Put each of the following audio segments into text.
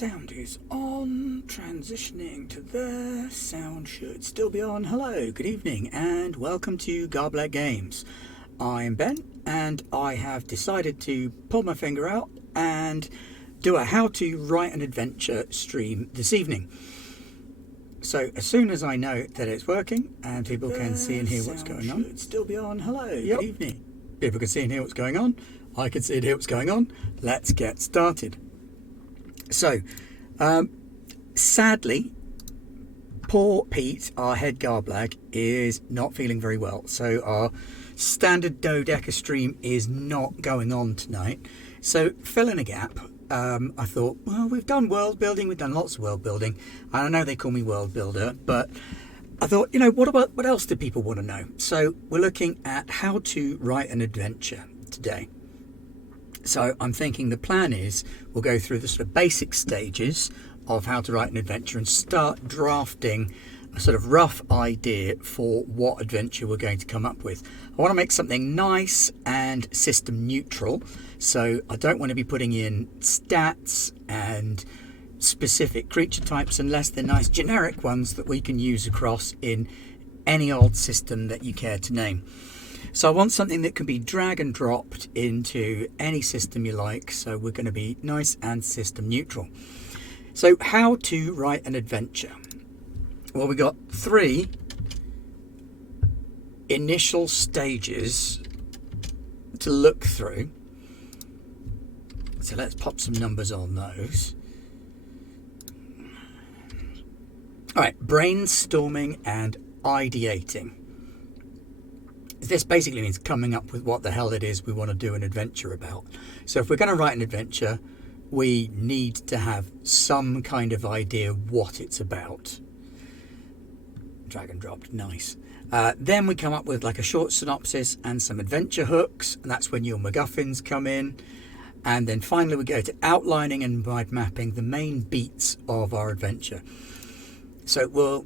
Sound is on, transitioning to there, sound should still be on. Hello, good evening, and welcome to Garblet Games. I'm Ben, and I have decided to pull my finger out and do a how to write an adventure stream this evening. So as soon as I know that it's working and people can see and hear what's going on, should still be on. Hello, good evening. People can see and hear what's going on. I can see and hear what's going on. Let's get started. So, sadly, poor Pete, our head Garblag, is not feeling very well. So our standard dodeca stream is not going on tonight. So, fill in a gap. I thought, well, we've done world building, we've done lots of world building. And I know they call me world builder, but I thought, what else do people want to know? So we're looking at how to write an adventure today. So I'm thinking the plan is we'll go through the sort of basic stages of how to write an adventure and start drafting a sort of rough idea for what adventure we're going to come up with. I want to make something nice and system neutral. So I don't want to be putting in stats and specific creature types unless they're nice generic ones that we can use across in any old system that you care to name. So I want something that can be drag and dropped into any system you like. So we're going to be nice and system neutral. So how to write an adventure? Well, we got 3 initial stages to look through. So let's pop some numbers on those. All right, brainstorming and ideating. This basically means coming up with what the hell it is we want to do an adventure about. So if we're going to write an adventure, we need to have some kind of idea what it's about. Drag and dropped, nice. Then we come up with like a short synopsis and some adventure hooks, and that's when your MacGuffins come in. And then finally we go to outlining and mind mapping the main beats of our adventure. So we'll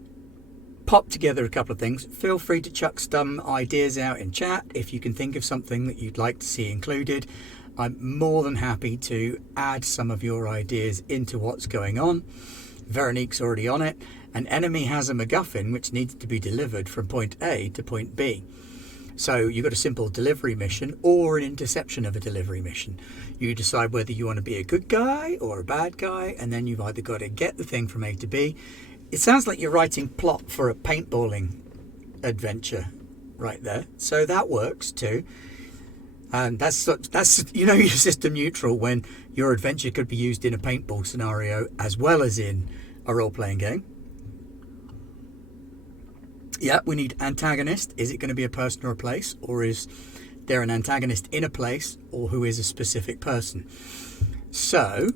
pop together a couple of things. Feel free to chuck some ideas out in chat if you can think of something that you'd like to see included. I'm more than happy to add some of your ideas into what's going on. Veronique's already on it. An enemy has a MacGuffin which needs to be delivered from point A to point B. So you've got a simple delivery mission or an interception of a delivery mission. You decide whether you want to be a good guy or a bad guy, and then you've either got to get the thing from A to B. It sounds like you're writing plot for a paintballing adventure right there. So that works too. And that's your system neutral when your adventure could be used in a paintball scenario as well as in a role-playing game. Yeah, we need antagonist. Is it going to be a person or a place? Or is there an antagonist in a place or who is a specific person? So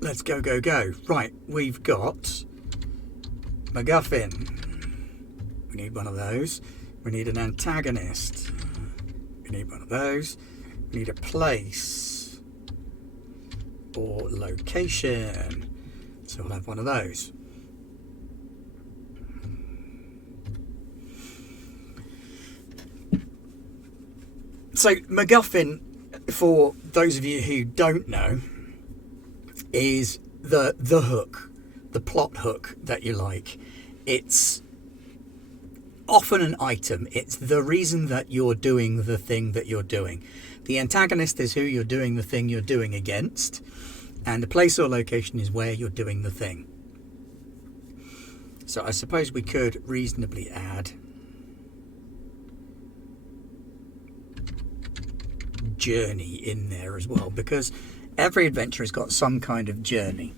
let's go. Right, we've got MacGuffin. We need one of those. We need an antagonist. We need one of those. We need a place or location. So we'll have one of those. So MacGuffin, for those of you who don't know, is the hook, the plot hook that you like. It's often an item. It's the reason that you're doing the thing that you're doing. The antagonist is who you're doing the thing you're doing against, and the place or location is where you're doing the thing. So I suppose we could reasonably add journey in there as well, because every adventure has got some kind of journey.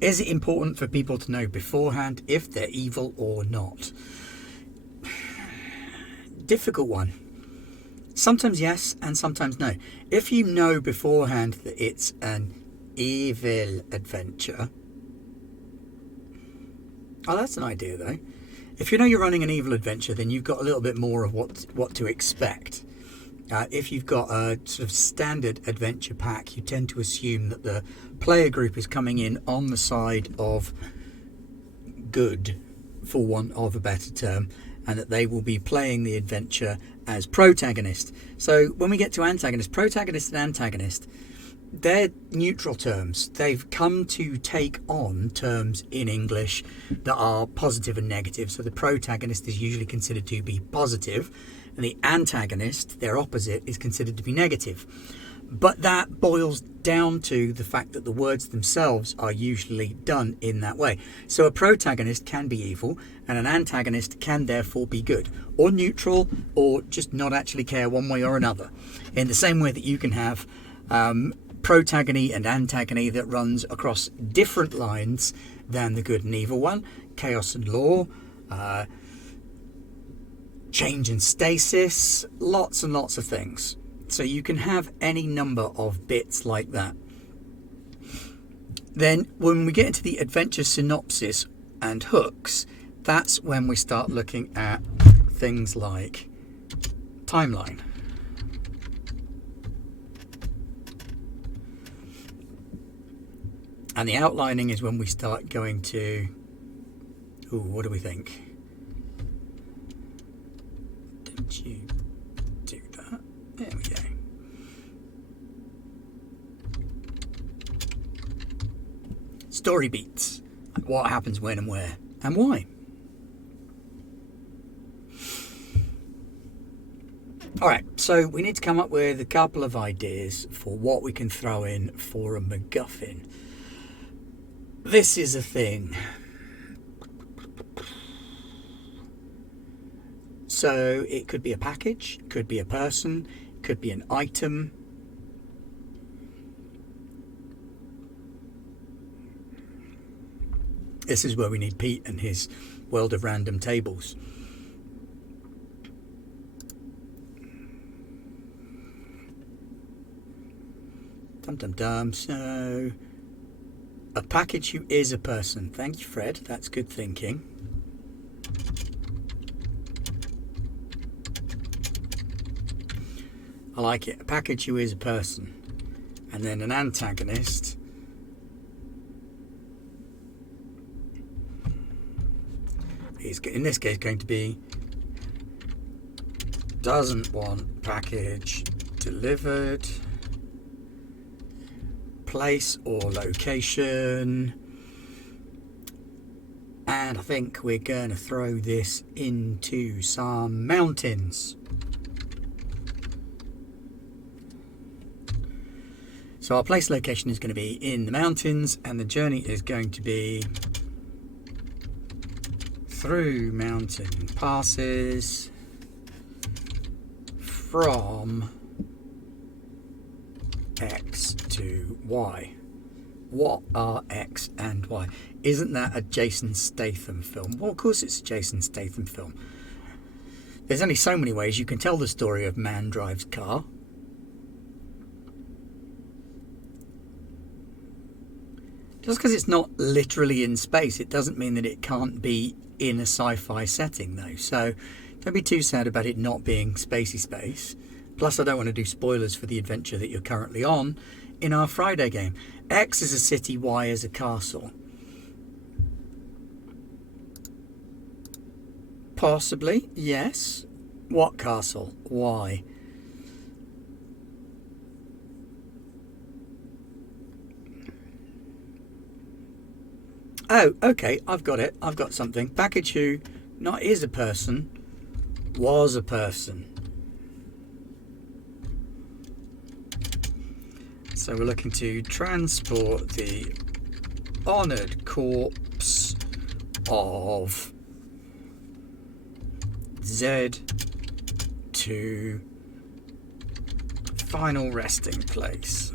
Is it important for people to know beforehand if they're evil or not? Difficult one. Sometimes yes and sometimes no. If you know beforehand that it's an evil adventure, oh, that's an idea though. If you know you're running an evil adventure, then you've got a little bit more of what to expect. If you've got a sort of standard adventure pack, you tend to assume that the player group is coming in on the side of good, for want of a better term, and that they will be playing the adventure as protagonist. So when we get to antagonist, protagonist and antagonist, they're neutral terms. They've come to take on terms in English that are positive and negative. So the protagonist is usually considered to be positive, and the antagonist, their opposite, is considered to be negative. But that boils down to the fact that the words themselves are usually done in that way. So a protagonist can be evil, and an antagonist can therefore be good, or neutral, or just not actually care one way or another. In the same way that you can have protagony and antagony that runs across different lines than the good and evil one, chaos and law, change and stasis, lots and lots of things. So you can have any number of bits like that. Then when we get into the adventure synopsis and hooks, that's when we start looking at things like timeline. And the outlining is when we start going to, what do we think? Didn't you do that? There we go. Story beats. What happens when and where and why. Alright, so we need to come up with a couple of ideas for what we can throw in for a MacGuffin. This is a thing. So it could be a package, it could be a person, it could be an item. This is where we need Pete and his world of random tables. So a package who is a person. Thank you, Fred. That's good thinking. I like it. A package who is a person. And then an antagonist. Is in this case going to be doesn't want package delivered, place or location, and I think we're going to throw this into some mountains. So our place location is going to be in the mountains, and the journey is going to be through mountain passes from X to Y. What are X and Y? Isn't that a Jason Statham film? Well, of course it's a Jason Statham film. There's only so many ways you can tell the story of Man Drives Car. Just because it's not literally in space, it doesn't mean that it can't be in a sci-fi setting, though. So don't be too sad about it not being spacey space. Plus, I don't want to do spoilers for the adventure that you're currently on in our Friday game. X is a city, Y is a castle. Possibly, yes. What castle? Why? Oh, okay, I've got it. I've got something. Package who not is a person, was a person. So we're looking to transport the honoured corpse of Z to final resting place.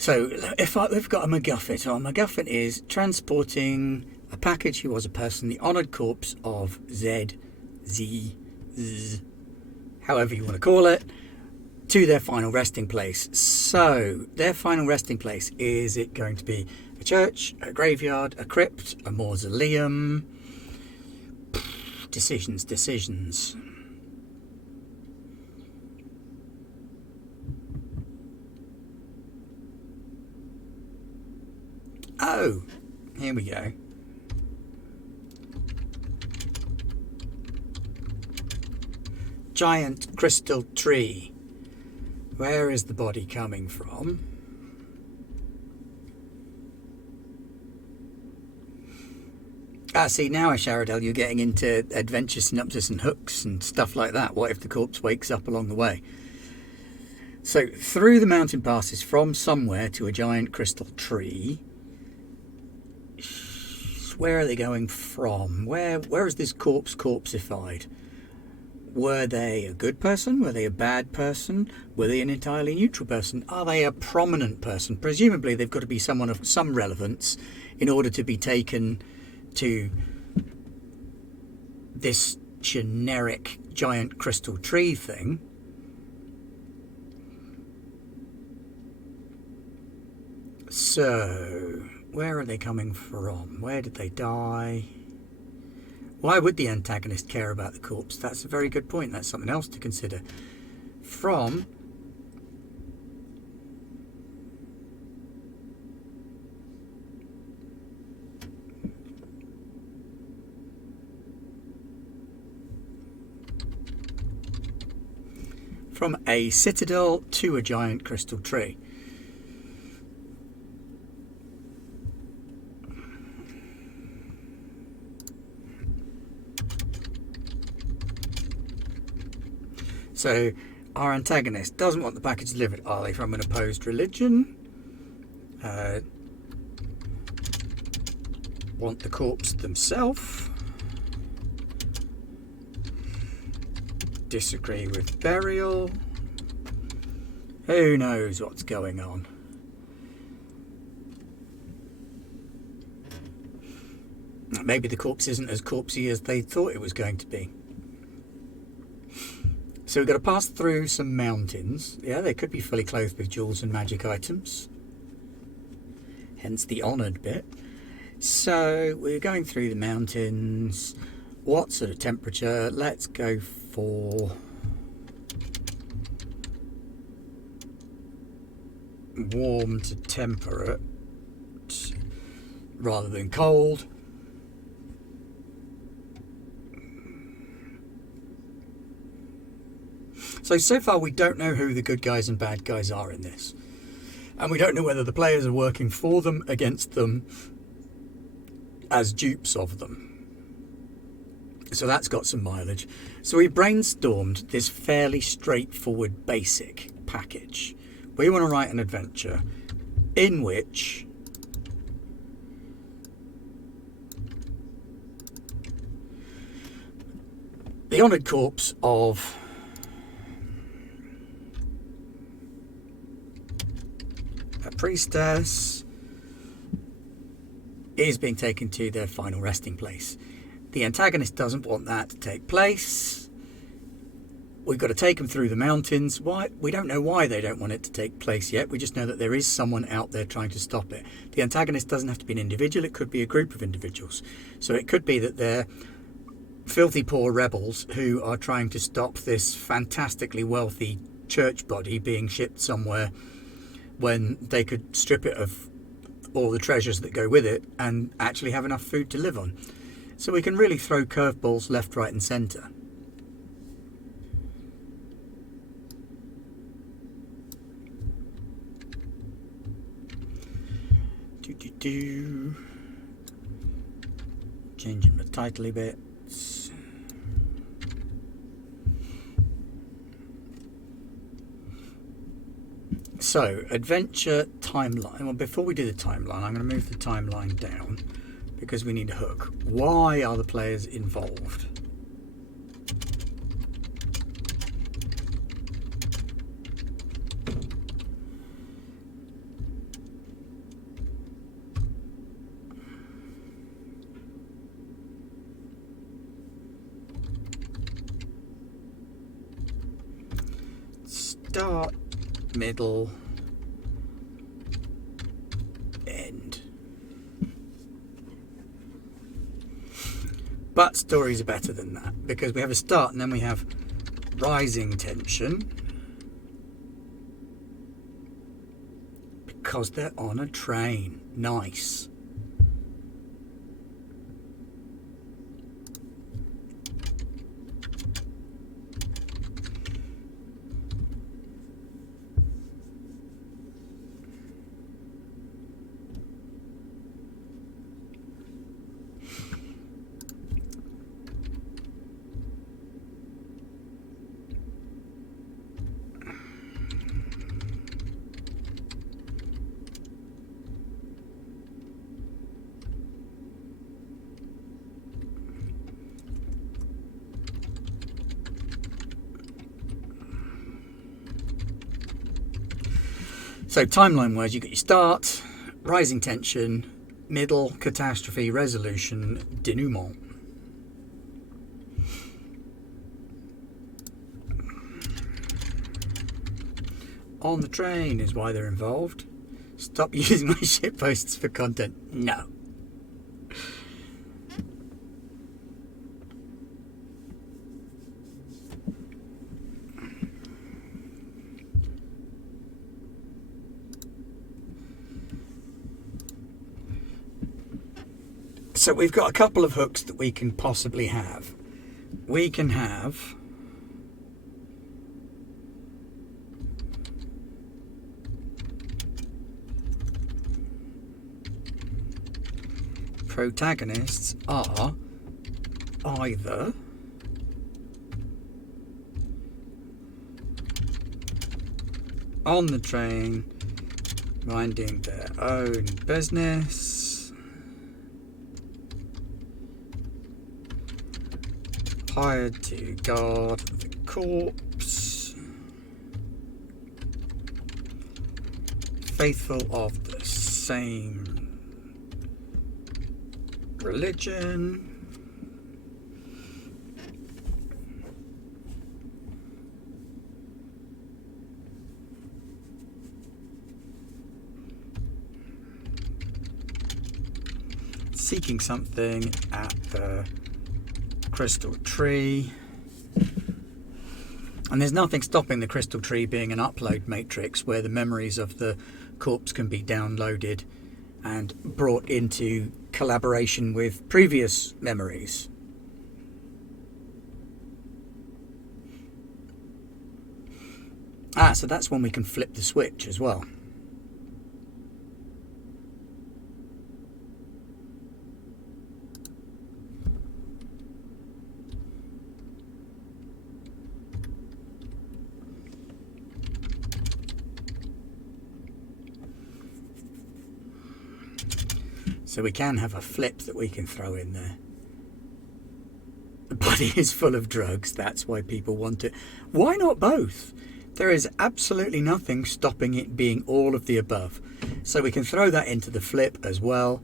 So if we've got a MacGuffin, so a MacGuffin is transporting a package who was a person, the honoured corpse of Z, however you want to call it, to their final resting place. So their final resting place, is it going to be a church, a graveyard, a crypt, a mausoleum? Decisions. Oh, here we go. Giant crystal tree. Where is the body coming from? See, now, Sharadel, you're getting into adventure synopsis and hooks and stuff like that. What if the corpse wakes up along the way? So, through the mountain passes from somewhere to a giant crystal tree. Where are they going from? Where is this corpse corpsified? Were they a good person? Were they a bad person? Were they an entirely neutral person? Are they a prominent person? Presumably they've got to be someone of some relevance in order to be taken to this generic giant crystal tree thing. So, where are they coming from? Where did they die? Why would the antagonist care about the corpse? That's a very good point. That's something else to consider. From a citadel to a giant crystal tree. So, our antagonist doesn't want the package delivered. Are they from an opposed religion? Want the corpse themselves? Disagree with burial? Who knows what's going on? Maybe the corpse isn't as corpsey as they thought it was going to be. So we've got to pass through some mountains. Yeah, they could be fully clothed with jewels and magic items. Hence the honoured bit. So we're going through the mountains. What sort of temperature? Let's go for warm to temperate rather than cold. So far we don't know who the good guys and bad guys are in this. And we don't know whether the players are working for them, against them, as dupes of them. So that's got some mileage. So we brainstormed this fairly straightforward basic package. We want to write an adventure in which the honoured corpse of a priestess is being taken to their final resting place. The antagonist doesn't want that to take place. We've got to take them through the mountains. Why? We don't know why they don't want it to take place yet. We just know that there is someone out there trying to stop it. The antagonist doesn't have to be an individual. It could be a group of individuals. So it could be that they're filthy poor rebels who are trying to stop this fantastically wealthy church body being shipped somewhere when they could strip it of all the treasures that go with it and actually have enough food to live on. So we can really throw curveballs left, right and centre. Changing the title bits. So, adventure timeline. Well, before we do the timeline, I'm going to move the timeline down because we need a hook. Why are the players involved? start, middle, end. But stories are better than that, because we have a start and then we have rising tension, because they're on a train. Nice. So timeline-wise, you get your start, rising tension, middle, catastrophe, resolution, denouement. On the train is why they're involved. Stop using my shitposts for content. No. So we've got a couple of hooks that we can possibly have. We can have protagonists are either on the train, minding their own business, hired to guard the corpse, faithful of the same religion, seeking something at the crystal tree. And there's nothing stopping the crystal tree being an upload matrix where the memories of the corpse can be downloaded and brought into collaboration with previous memories. So that's when we can flip the switch as well. So we can have a flip that we can throw in there. The body is full of drugs, that's why people want it. Why not both? There is absolutely nothing stopping it being all of the above. So we can throw that into the flip as well.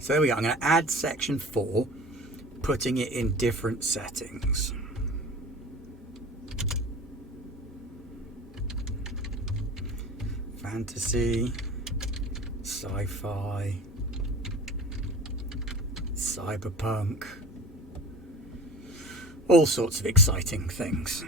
So there we go. I'm going to add section 4, putting it in different settings. Fantasy, sci-fi, cyberpunk, all sorts of exciting things.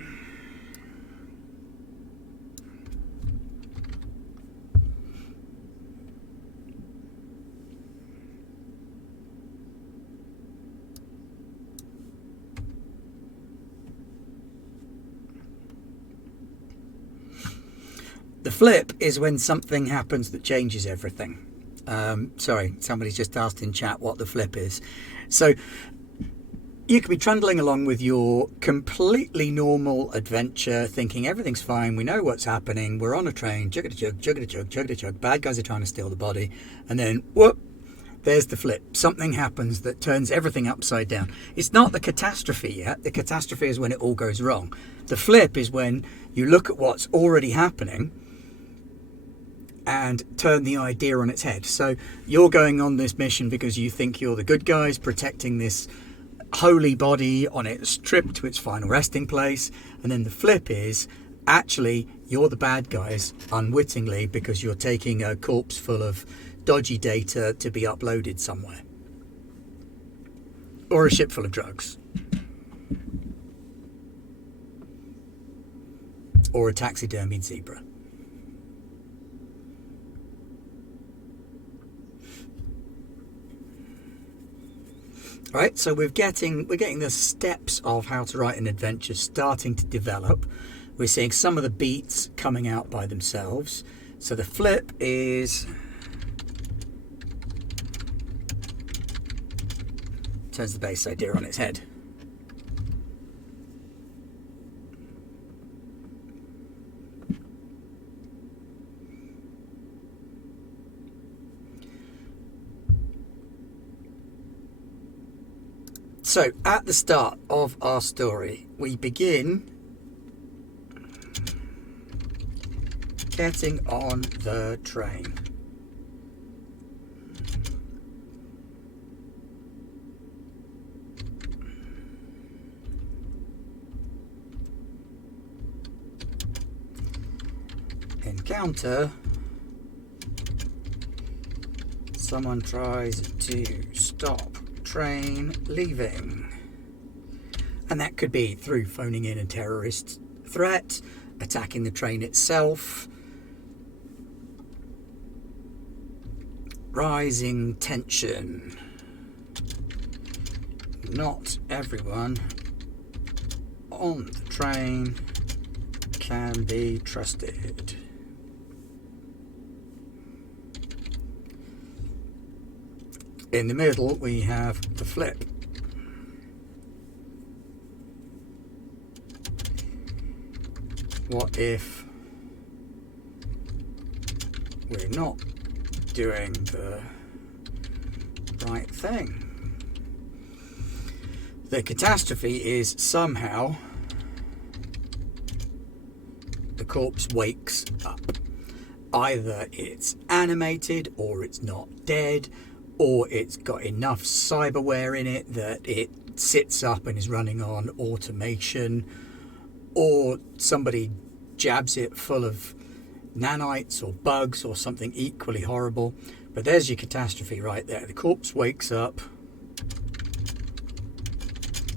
The flip is when something happens that changes everything. Sorry, somebody's just asked in chat what the flip is. So you could be trundling along with your completely normal adventure, thinking everything's fine, we know what's happening, we're on a train, juggity-chug, juggity-chug, juggity-chug, bad guys are trying to steal the body, and then, whoop, there's the flip. Something happens that turns everything upside down. It's not the catastrophe yet. The catastrophe is when it all goes wrong. The flip is when you look at what's already happening and turn the idea on its head. So you're going on this mission because you think you're the good guys protecting this holy body on its trip to its final resting place. And then the flip is actually you're the bad guys unwittingly because you're taking a corpse full of dodgy data to be uploaded somewhere. Or a ship full of drugs. Or a taxidermied zebra. All right, so we're getting the steps of how to write an adventure starting to develop. We're seeing some of the beats coming out by themselves. So the flip is turns the base idea on its head. So at the start of our story, we begin getting on the train. Encounter. Someone tries to stop train leaving. And that could be through phoning in a terrorist threat, attacking the train itself, rising tension. Not everyone on the train can be trusted. In the middle, we have the flip. What if we're not doing the right thing? The catastrophe is somehow the corpse wakes up. Either it's animated, or it's not dead, or it's got enough cyberware in it that it sits up and is running on automation, or somebody jabs it full of nanites or bugs or something equally horrible. But there's your catastrophe right there. The corpse wakes up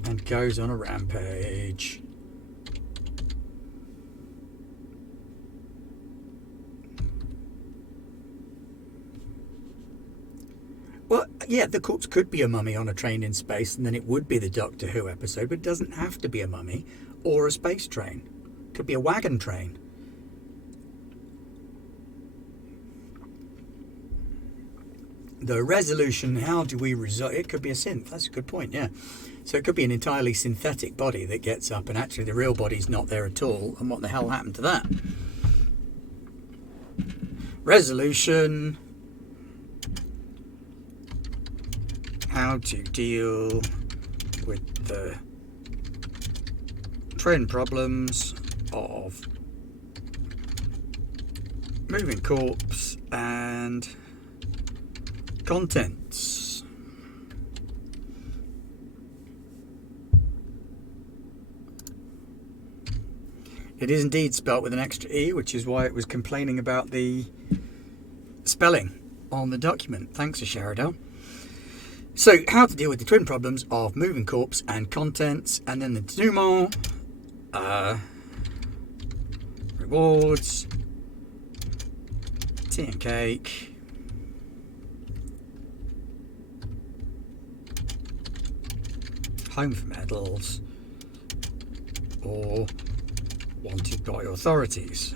and goes on a rampage. Well, yeah, the corpse could be a mummy on a train in space, and then it would be the Doctor Who episode, but it doesn't have to be a mummy or a space train. It could be a wagon train. The resolution, how do we resolve? It could be a synth. That's a good point, yeah. So it could be an entirely synthetic body that gets up, and actually the real body's not there at all. And what the hell happened to that? Resolution. How to deal with the train problems of moving corpse and contents. It is indeed spelt with an extra E, which is why it was complaining about the spelling on the document. Thanks, Sharadel. So, how to deal with the twin problems of moving corpse and contents, and then the denouement, rewards, tea and cake, home for medals, or wanted by authorities.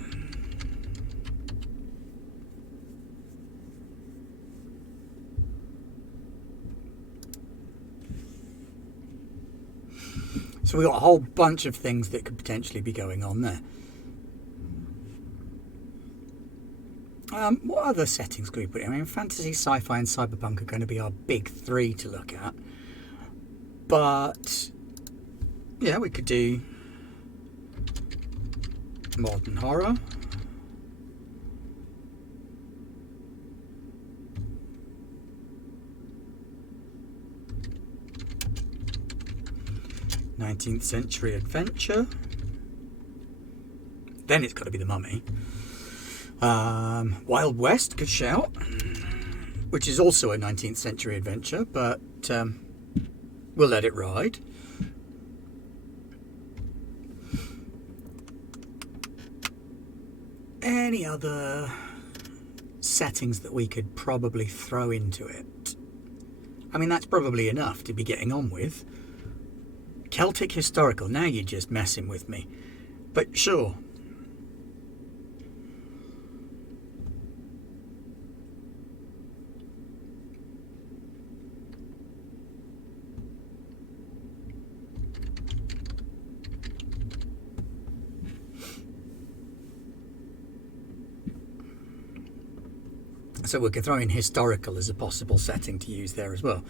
So we've got a whole bunch of things that could potentially be going on there. What other settings could we put in? I mean, fantasy, sci-fi, and cyberpunk are going to be our big three to look at. But yeah, we could do modern horror. '19th century adventure. Then it's got to be The Mummy. Wild West, good shout. Which is also a 19th century adventure, but we'll let it ride. Any other settings that we could probably throw into it? I mean, that's probably enough to be getting on with. Celtic historical, now you're just messing with me. But sure. So we could throw in historical as a possible setting to use there as well.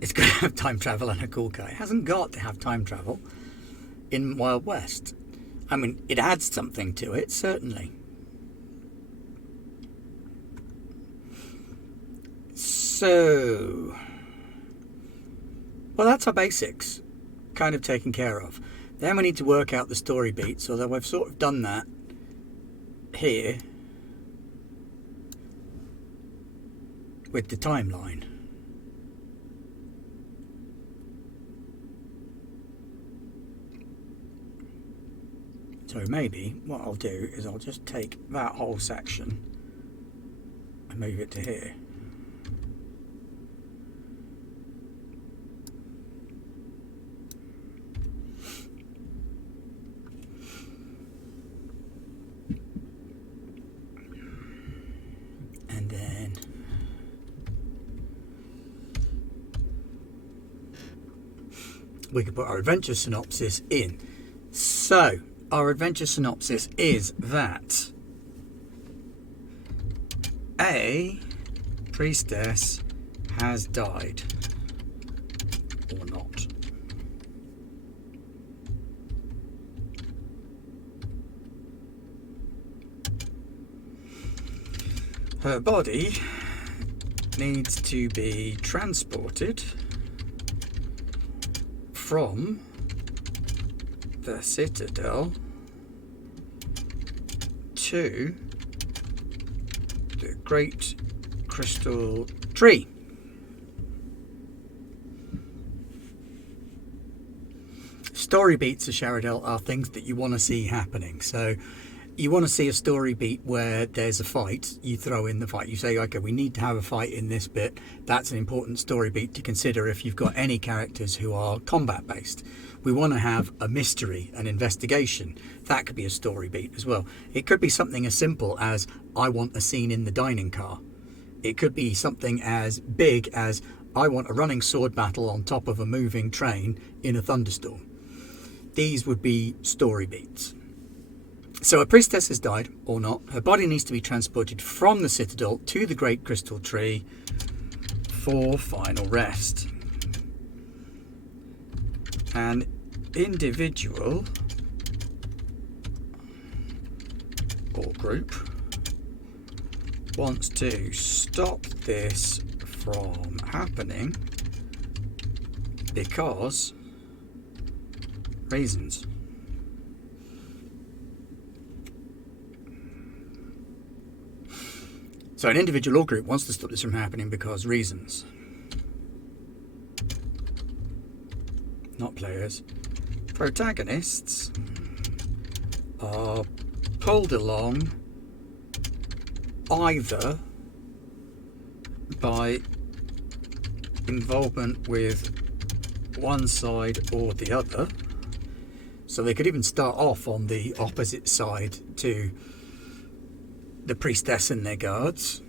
It's going to have time travel and a cool car. It hasn't got to have time travel in Wild West. I mean, it adds something to it, certainly. So, well, that's our basics kind of taken care of. Then we need to work out the story beats, although I've sort of done that here with the timeline. So maybe what I'll do is I'll just take that whole section and move it to here. And then we can put our adventure synopsis in. So our adventure synopsis is that a priestess has died or not. Her body needs to be transported from the citadel to the Great Crystal Tree. Story beats of Sharadel are things that you want to see happening. So you want to see a story beat where there's a fight, you throw in the fight. You say, okay, we need to have a fight in this bit. That's an important story beat to consider if you've got any characters who are combat based. We want to have a mystery, an investigation. That could be a story beat as well. It could be something as simple as, I want a scene in the dining car. It could be something as big as, I want a running sword battle on top of a moving train in a thunderstorm. These would be story beats. So a priestess has died, or not. Her body needs to be transported from the citadel to the Great Crystal Tree for final rest. An individual or group wants to stop this from happening because reasons. So an individual or group wants to stop this from happening because reasons. Not players. Protagonists are pulled along either by involvement with one side or the other. So they could even start off on the opposite side to the priestess and their guards.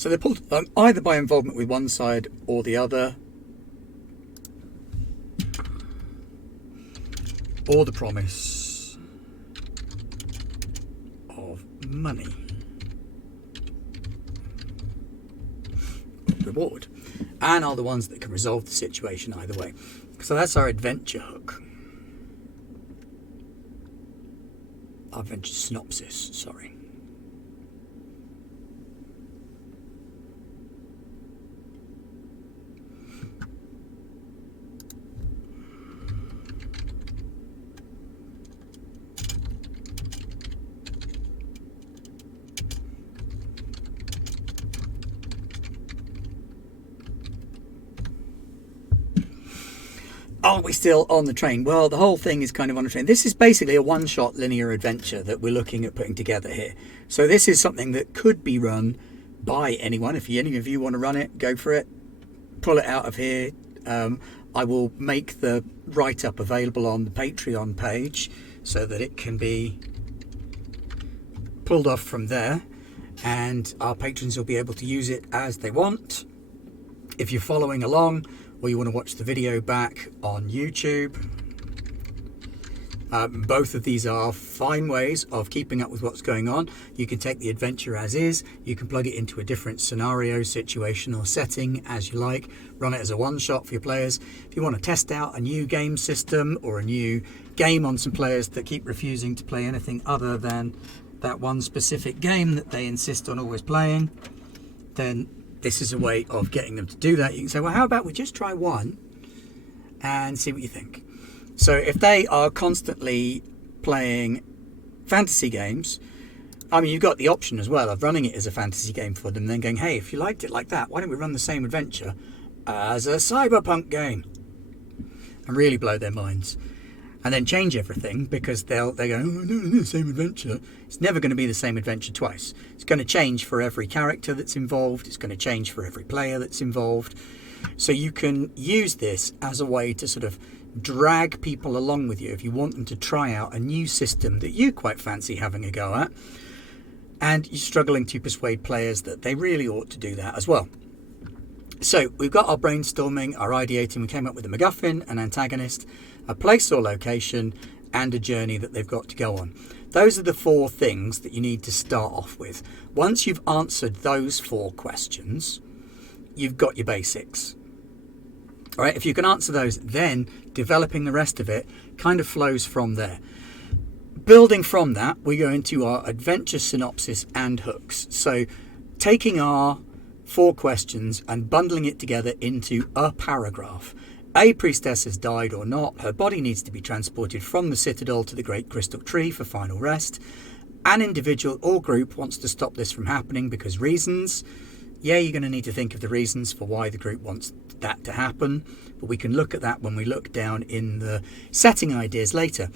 So they're pulled along either by involvement with one side or the other, or the promise of money, reward, and are the ones that can resolve the situation either way. So that's our adventure hook. Our adventure synopsis, sorry. Are we still on the train? Well, the whole thing is kind of on the train. This is basically a one-shot linear adventure that we're looking at putting together here. So this is something that could be run by anyone. If any of you want to run it, go for it. Pull it out of here. I will make the write-up available on the Patreon page so that it can be pulled off from there. And our patrons will be able to use it as they want. If you're following along, or you want to watch the video back on YouTube, both of these are fine ways of keeping up with what's going on. You can take the adventure as is, you can plug it into a different scenario, situation or setting as you like, run it as a one-shot for your players. If you want to test out a new game system or a new game on some players that keep refusing to play anything other than that one specific game that they insist on always playing, then this is a way of getting them to do that. You can say, well, how about we just try one and see what you think. So if they are constantly playing fantasy games, I mean, you've got the option as well of running it as a fantasy game for them, then going, hey, if you liked it like that, why don't we run the same adventure as a cyberpunk game? And really blow their minds. And then change everything, because they go, oh, no, the same adventure. It's never going to be the same adventure twice. It's going to change for every character that's involved. It's going to change for every player that's involved. So you can use this as a way to sort of drag people along with you if you want them to try out a new system that you quite fancy having a go at, and you're struggling to persuade players that they really ought to do that as well. So we've got our brainstorming, our ideating. We came up with a MacGuffin, an antagonist, a place or location, and a journey that they've got to go on. Those are the 4 things that you need to start off with. Once you've answered those 4 questions, you've got your basics. All right, if you can answer those, then developing the rest of it kind of flows from there. Building from that, we go into our adventure synopsis and hooks. So taking our 4 questions and bundling it together into a paragraph. A priestess has died or not. Her body needs to be transported from the citadel to the Great Crystal Tree for final rest. An individual or group wants to stop this from happening because reasons. Yeah, you're going to need to think of the reasons for why the group wants that to happen, but we can look at that when we look down in the setting ideas later.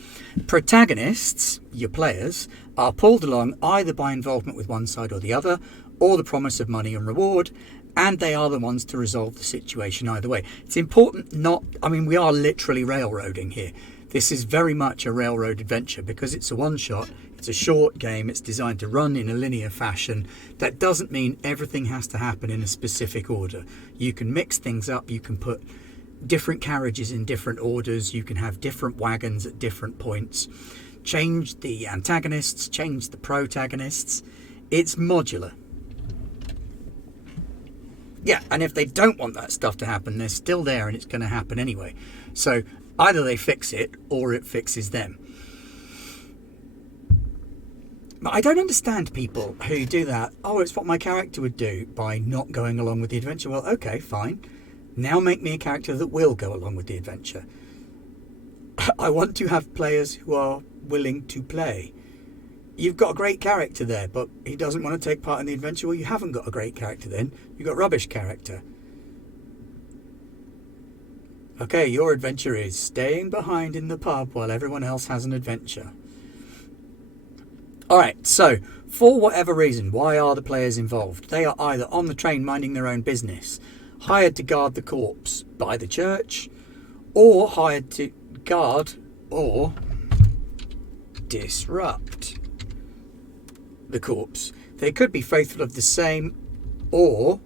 Protagonists, your players, are pulled along either by involvement with one side or the other, or the promise of money and reward, and they are the ones to resolve the situation either way. It's important we are literally railroading here. This is very much a railroad adventure because it's a one-shot, it's a short game, it's designed to run in a linear fashion. That doesn't mean everything has to happen in a specific order. You can mix things up, you can put different carriages in different orders, you can have different wagons at different points, change the antagonists, change the protagonists. It's modular. Yeah, and if they don't want that stuff to happen, they're still there and it's going to happen anyway. So either they fix it or it fixes them. But I don't understand people who do that. Oh, it's what my character would do by not going along with the adventure. Well, okay, fine. Now make me a character that will go along with the adventure. I want to have players who are willing to play. You've got a great character there, but he doesn't want to take part in the adventure. Well, you haven't got a great character then. You've got rubbish character. Okay, your adventure is staying behind in the pub while everyone else has an adventure. Alright, so, for whatever reason, why are the players involved? They are either on the train minding their own business, hired to guard the corpse by the church, or hired to guard or disrupt the corpse. They could be faithful of the same or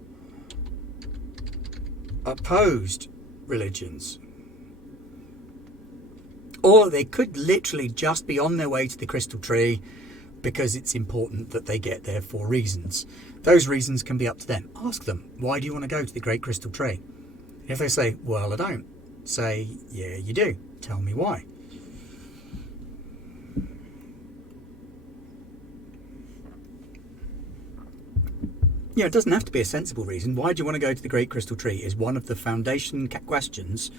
opposed religions. Or they could literally just be on their way to the crystal tree because it's important that they get there for reasons. Those reasons can be up to them. Ask them, why do you want to go to the Great Crystal Tree? If they say, well, I don't, say, yeah, you do. Tell me why. Yeah, it doesn't have to be a sensible reason. Why do you want to go to the Great Crystal Tree is one of the foundation questions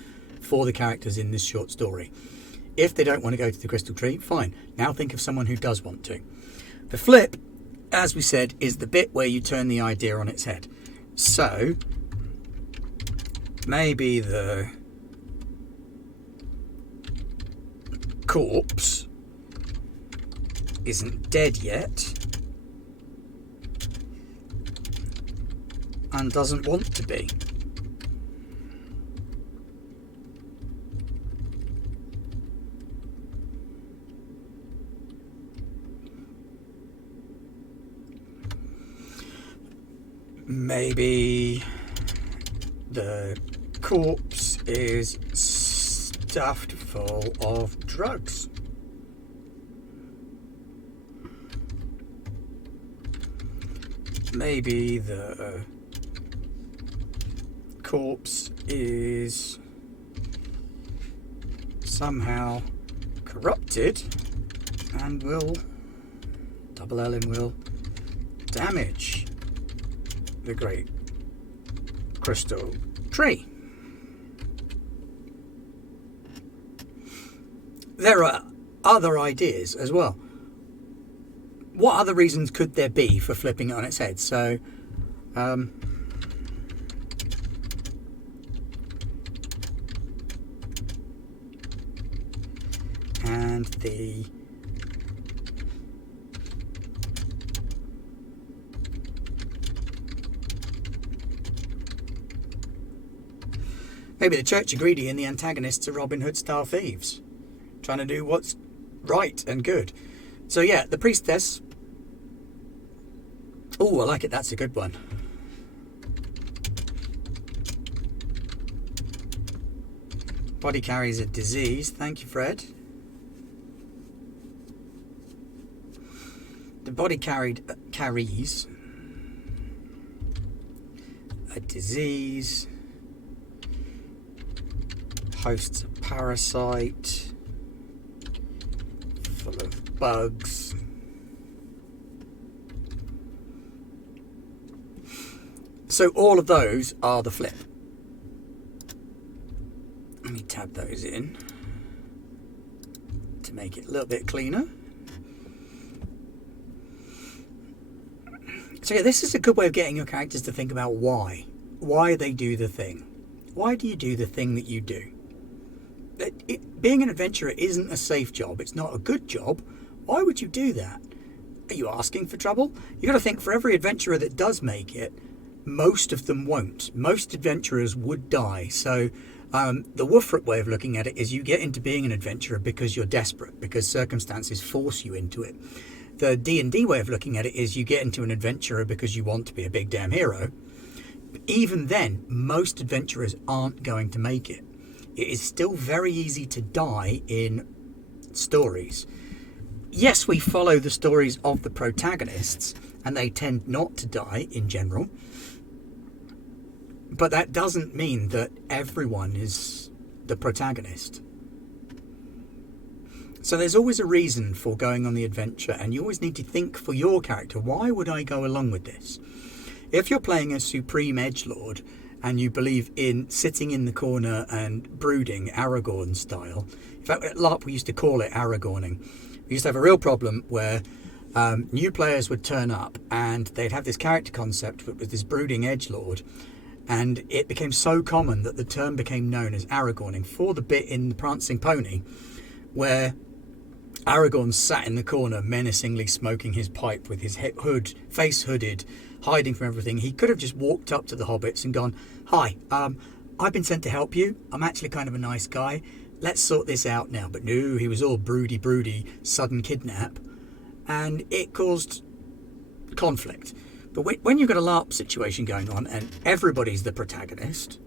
for the characters in this short story. If they don't want to go to the Crystal Tree, fine. Now think of someone who does want to. The flip, as we said, is the bit where you turn the idea on its head. So, maybe the corpse isn't dead yet and doesn't want to be. Maybe the corpse is stuffed full of drugs. Maybe the corpse is somehow corrupted and will, double L in will, damage the Great Crystal Tree. There are other ideas as well. What other reasons could there be for flipping it on its head? So, and the maybe the church are greedy and the antagonists are Robin Hood style thieves, trying to do what's right and good. So yeah, the priestess. Oh, I like it. That's a good one. Body carries a disease. Thank you, Fred. The body carries a disease. Hosts a parasite full of bugs. So all of those are the flip. Let me tab those in to make it a little bit cleaner. So yeah, this is a good way of getting your characters to think about why they do the thing. Why do you do the thing that you do? Being an adventurer isn't a safe job. It's not a good job. Why would you do that? Are you asking for trouble? You've got to think, for every adventurer that does make it, most of them won't. Most adventurers would die. So the Woofrup way of looking at it is you get into being an adventurer because you're desperate, because circumstances force you into it. The D&D way of looking at it is you get into an adventurer because you want to be a big damn hero. But even then, most adventurers aren't going to make it. It is still very easy to die in stories. Yes, we follow the stories of the protagonists, and they tend not to die in general. But that doesn't mean that everyone is the protagonist. So there's always a reason for going on the adventure, and you always need to think for your character, why would I go along with this? If you're playing a supreme edgelord, and you believe in sitting in the corner and brooding Aragorn style. In fact, at LARP we used to call it Aragorning. We used to have a real problem where new players would turn up and they'd have this character concept with this brooding edgelord, and it became so common that the term became known as Aragorning for the bit in The Prancing Pony where Aragorn sat in the corner menacingly smoking his pipe with his face hooded, hiding from everything. He could have just walked up to the hobbits and gone, "Hi, I've been sent to help you. I'm actually kind of a nice guy. Let's sort this out now." But no, he was all broody, sudden kidnap. And it caused conflict. But when you've got a LARP situation going on and everybody's the protagonist,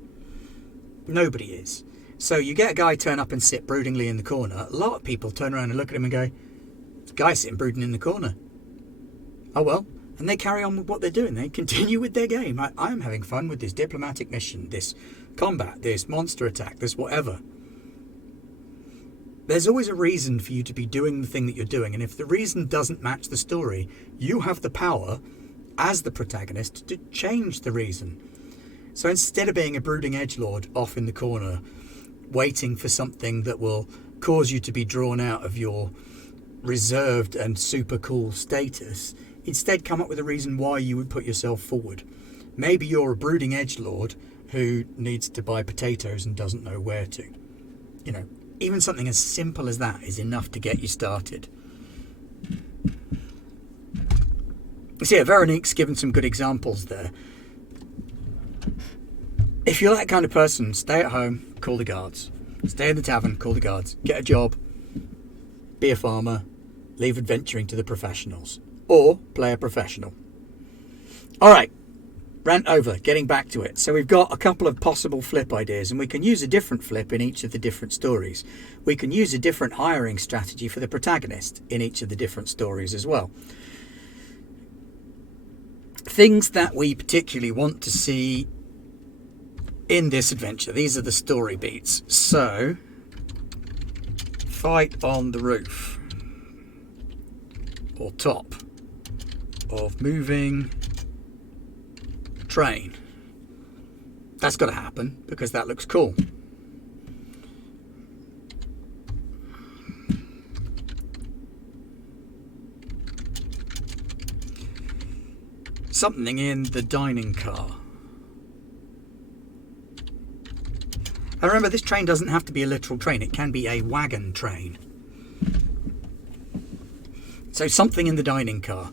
nobody is. So you get a guy turn up and sit broodingly in the corner. A lot of people turn around and look at him and go, "This guy's sitting brooding in the corner. Oh well." And they carry on with what they're doing. They continue with their game. I'm having fun with this diplomatic mission, this combat, this monster attack, this whatever. There's always a reason for you to be doing the thing that you're doing. And if the reason doesn't match the story, you have the power, as the protagonist, to change the reason. So instead of being a brooding edgelord off in the corner, waiting for something that will cause you to be drawn out of your reserved and super cool status, instead come up with a reason why you would put yourself forward. Maybe you're a brooding edgelord who needs to buy potatoes and doesn't know where to. You know, even something as simple as that is enough to get you started. So yeah, Veronique's given some good examples there. If you're that kind of person, stay at home, call the guards. Stay in the tavern, call the guards. Get a job, be a farmer, leave adventuring to the professionals. Or play a professional. Alright, rant over, getting back to it. So we've got a couple of possible flip ideas, and we can use a different flip in each of the different stories. We can use a different hiring strategy for the protagonist in each of the different stories as well. Things that we particularly want to see in this adventure. These are the story beats. So, fight on the roof or top of moving train. That's got to happen because that looks cool. Something in the dining car. And remember, this train doesn't have to be a literal train. It can be a wagon train. So something in the dining car.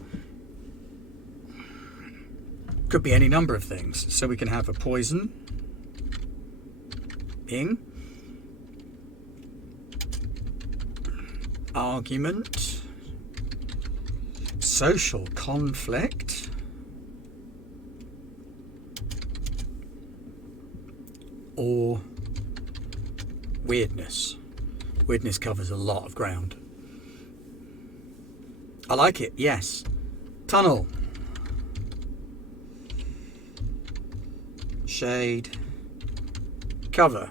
Could be any number of things. So we can have a poison. Ing. Argument. Social conflict. Or weirdness. Weirdness covers a lot of ground. I like it, yes. Tunnel. Shade. Cover.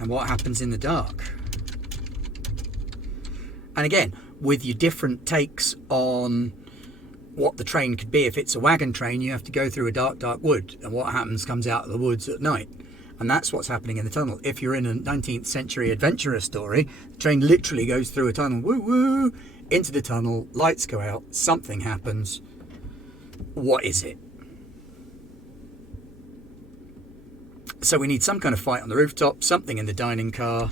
And what happens in the dark? And again, with your different takes on what the train could be. If it's a wagon train, you have to go through a dark, dark wood. And what happens comes out of the woods at night. And that's what's happening in the tunnel. If you're in a 19th century adventurer story, the train literally goes through a tunnel, woo woo, into the tunnel, lights go out, something happens. What is it? So we need some kind of fight on the rooftop, something in the dining car.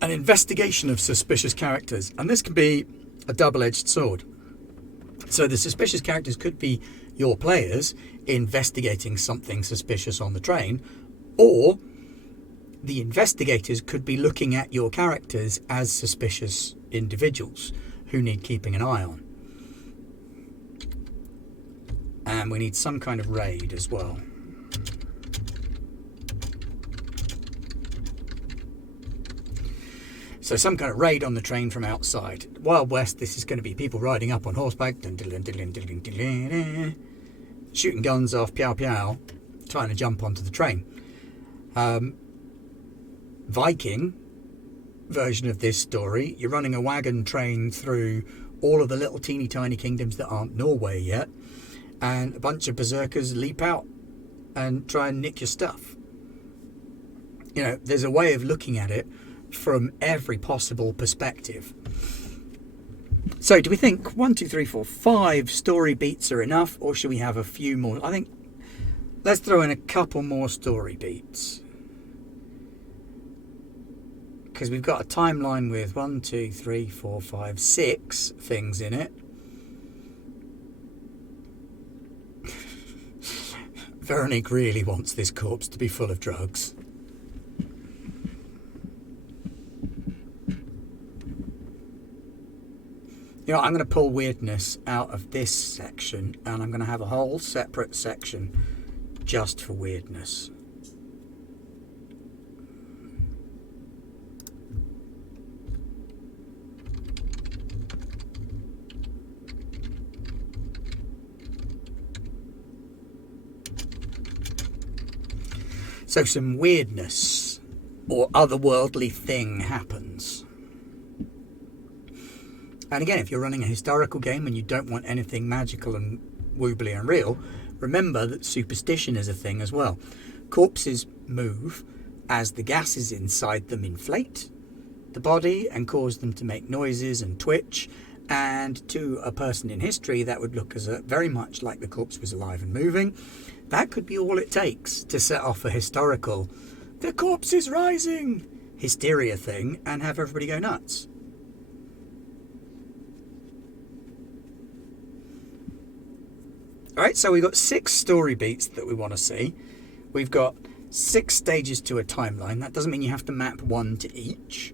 An investigation of suspicious characters, and this can be a double-edged sword. So the suspicious characters could be your players investigating something suspicious on the train, or the investigators could be looking at your characters as suspicious individuals who need keeping an eye on. And we need some kind of raid as well. So some kind of raid on the train from outside. Wild West, this is going to be people riding up on horseback, shooting guns off, pow pow, trying to jump onto the train. Viking version of this story, you're running a wagon train through all of the little teeny tiny kingdoms that aren't Norway yet, and a bunch of berserkers leap out and try and nick your stuff. You know, there's a way of looking at it from every possible perspective. So do we think 1, 2, 3, 4, 5 story beats are enough, or should we have a few more? I think let's throw in a couple more story beats, because we've got a timeline with 1, 2, 3, 4, 5, 6 things in it. Veronique really wants this corpse to be full of drugs. You know, I'm going to pull weirdness out of this section, and I'm going to have a whole separate section just for weirdness. So some weirdness or otherworldly thing happens. And again, if you're running a historical game and you don't want anything magical and woobly and real, remember that superstition is a thing as well. Corpses move as the gases inside them inflate the body and cause them to make noises and twitch. And to a person in history, that would look as very much like the corpse was alive and moving. That could be all it takes to set off a historical, the corpse is rising, hysteria thing, and have everybody go nuts. Alright, so we've got 6 story beats that we want to see. We've got 6 stages to a timeline. That doesn't mean you have to map one to each.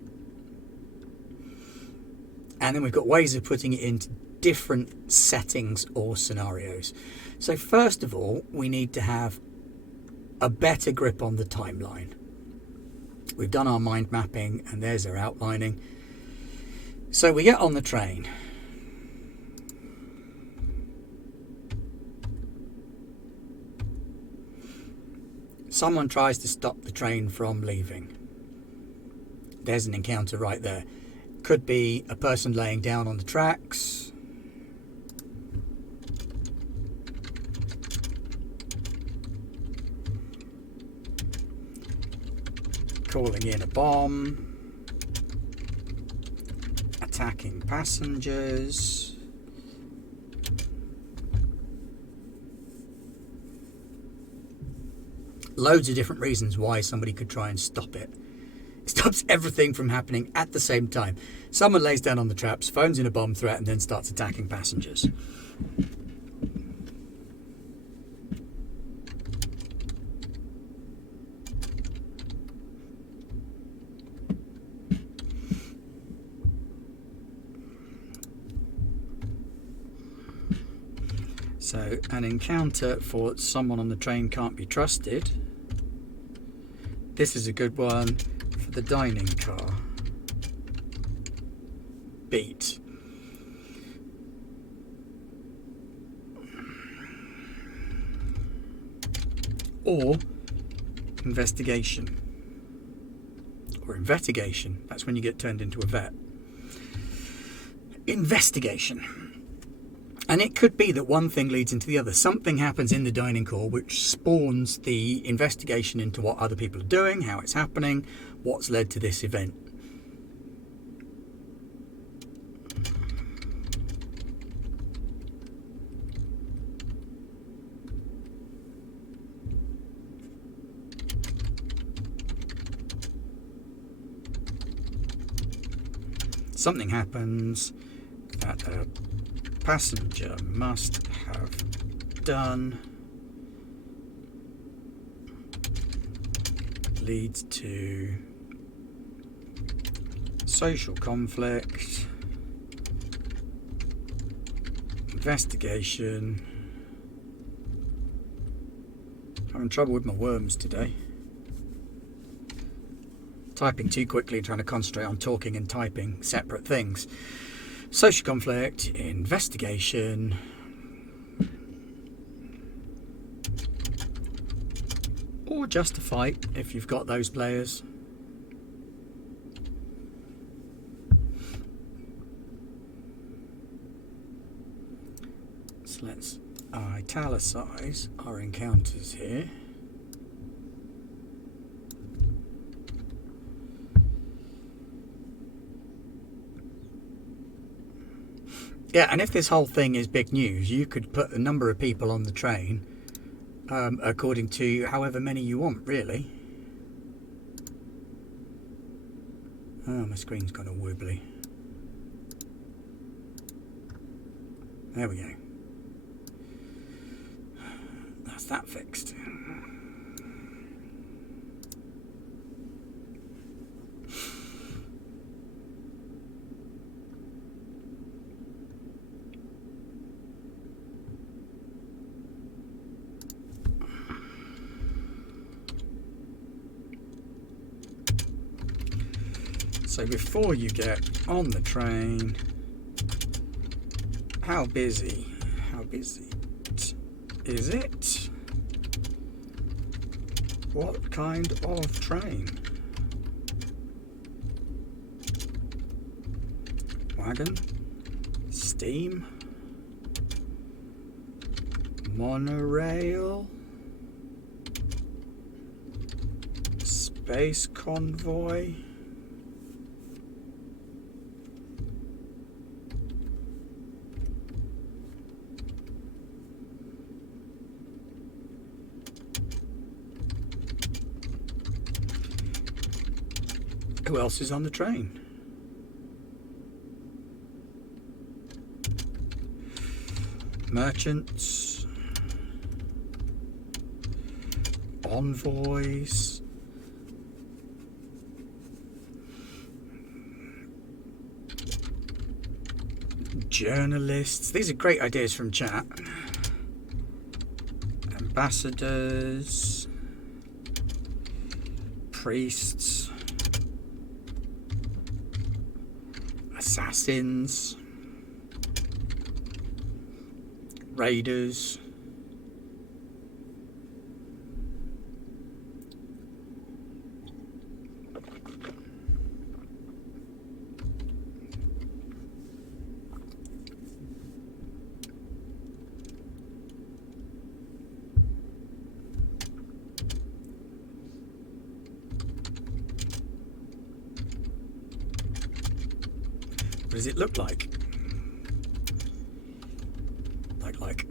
And then we've got ways of putting it into different settings or scenarios. So first of all, we need to have a better grip on the timeline. We've done our mind mapping, and there's our outlining. So we get on the train. Someone tries to stop the train from leaving. There's an encounter right there. Could be a person laying down on the tracks. Calling in a bomb. Attacking passengers. Loads of different reasons why somebody could try and stop it. It stops everything from happening at the same time. Someone lays down on the traps, phones in a bomb threat, and then starts attacking passengers. So, an encounter for someone on the train can't be trusted. This is a good one for the dining car beat. Or investigation. Or investigation. That's when you get turned into a vet. Investigation. And it could be that one thing leads into the other. Something happens in the dining hall which spawns the investigation into what other people are doing, how it's happening, what's led to this event. Something happens that a passenger must have done, leads to social conflict, investigation. Having trouble with my worms today. Typing too quickly and trying to concentrate on talking and typing separate things. Social conflict, investigation, or just a fight if you've got those players. So let's italicize our encounters here. Yeah, and if this whole thing is big news, you could put the number of people on the train according to however many you want, really. Oh, my screen's gone all wobbly. There we go. That's that fixed. So before you get on the train, how busy is it? What kind of train? Wagon? Steam? Monorail? Space convoy? Who else is on the train? Merchants, envoys, journalists. These are great ideas from chat. Ambassadors, priests, assassins, raiders, what does it look like? Like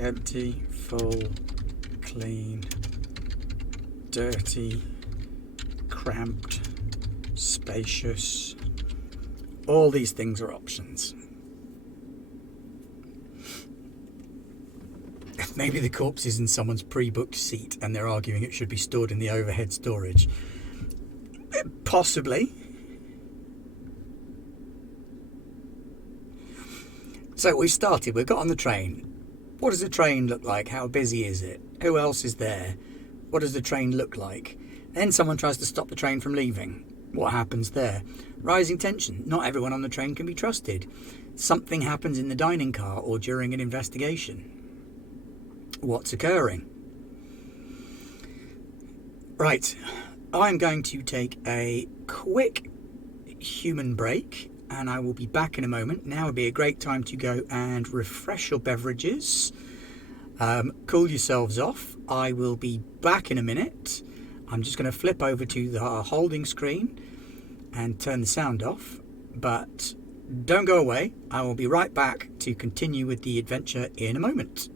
empty, full, clean, dirty, cramped, spacious. All these things are options. Maybe the corpse is in someone's pre-booked seat and they're arguing it should be stored in the overhead storage. Possibly. So we started, we got on the train. What does the train look like? How busy is it? Who else is there? What does the train look like? Then someone tries to stop the train from leaving. What happens there? Rising tension. Not everyone on the train can be trusted. Something happens in the dining car or during an investigation. What's occurring? Right, I'm going to take a quick human break and I will be back in a moment. Now would be a great time to go and refresh your beverages, cool yourselves off. I will be back in a minute. I'm just going to flip over to the holding screen and turn the sound off, but don't go away. I will be right back to continue with the adventure in a moment.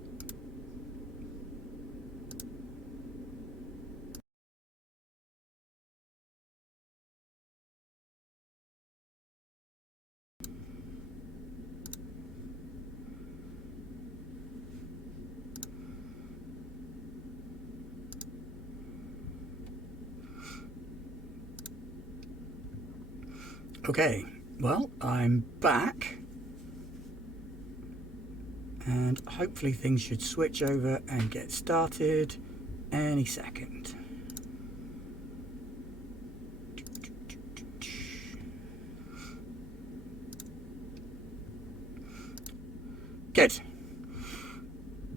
Okay, well, I'm back and hopefully things should switch over and get started any second. Good.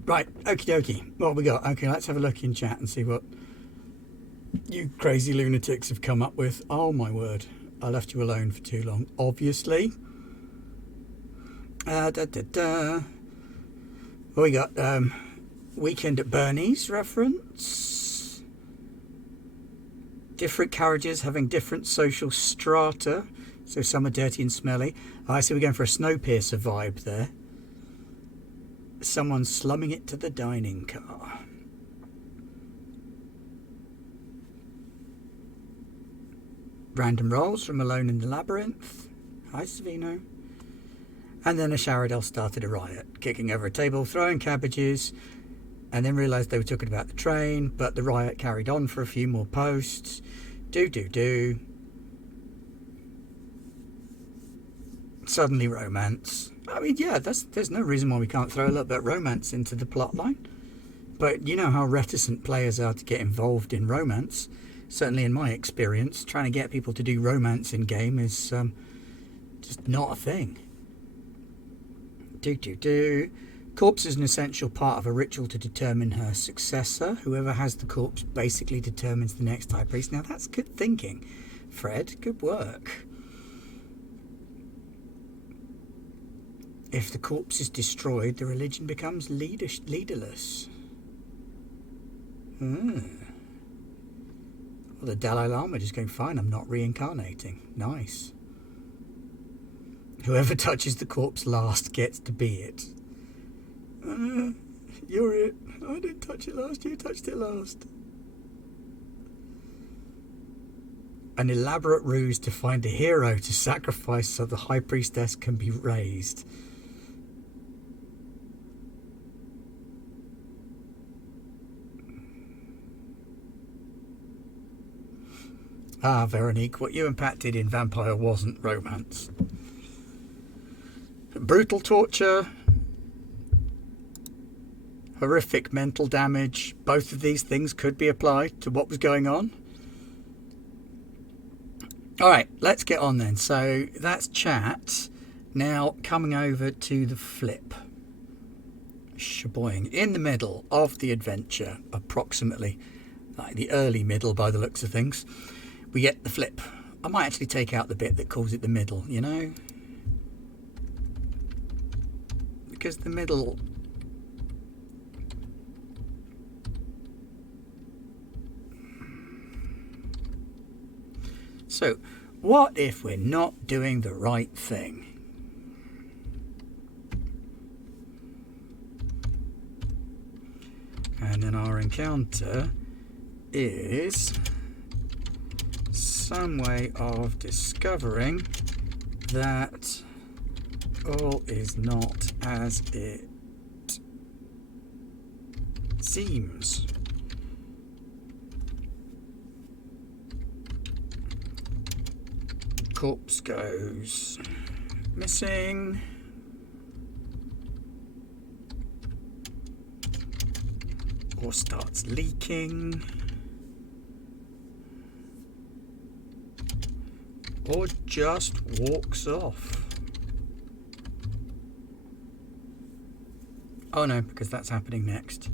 Right, okie dokie. What have we got? Okay, let's have a look in chat and see what you crazy lunatics have come up with. Oh my word. I left you alone for too long, obviously. What we got? Weekend at Bernie's reference. Different carriages having different social strata. So some are dirty and smelly. I see we're going for a Snowpiercer vibe there. Someone slumming it to the dining car. Random rolls from Alone in the Labyrinth. Hi, Savino. And then a Sharadel started a riot, kicking over a table, throwing cabbages, and then realised they were talking about the train, but the riot carried on for a few more posts. Suddenly romance. I mean, yeah, there's no reason why we can't throw a little bit of romance into the plot line. But you know how reticent players are to get involved in romance. Certainly in my experience, trying to get people to do romance in game is just not a thing. Corpse is an essential part of a ritual to determine her successor. Whoever has the corpse basically determines the next high priest. Now that's good thinking, Fred. Good work. If the corpse is destroyed, the religion becomes leaderless. Well, the Dalai Lama just going, fine, I'm not reincarnating. Nice. Whoever touches the corpse last gets to be it. You're it. I didn't touch it last, you touched it last. An elaborate ruse to find a hero to sacrifice so the High Priestess can be raised. Ah, Veronique, what you impacted in Vampire wasn't romance. Brutal torture, horrific mental damage, both of these things could be applied to what was going on. Alright, let's get on then. So that's chat. Now coming over to the flip. Shaboing. In the middle of the adventure, approximately, like the early middle by the looks of things, we get the flip. I might actually take out the bit that calls it the middle, you know? Because the middle... So, what if we're not doing the right thing? And then our encounter is some way of discovering that all is not as it seems. Corpse goes missing. Or starts leaking. Or just walks off. Oh no, because that's happening next.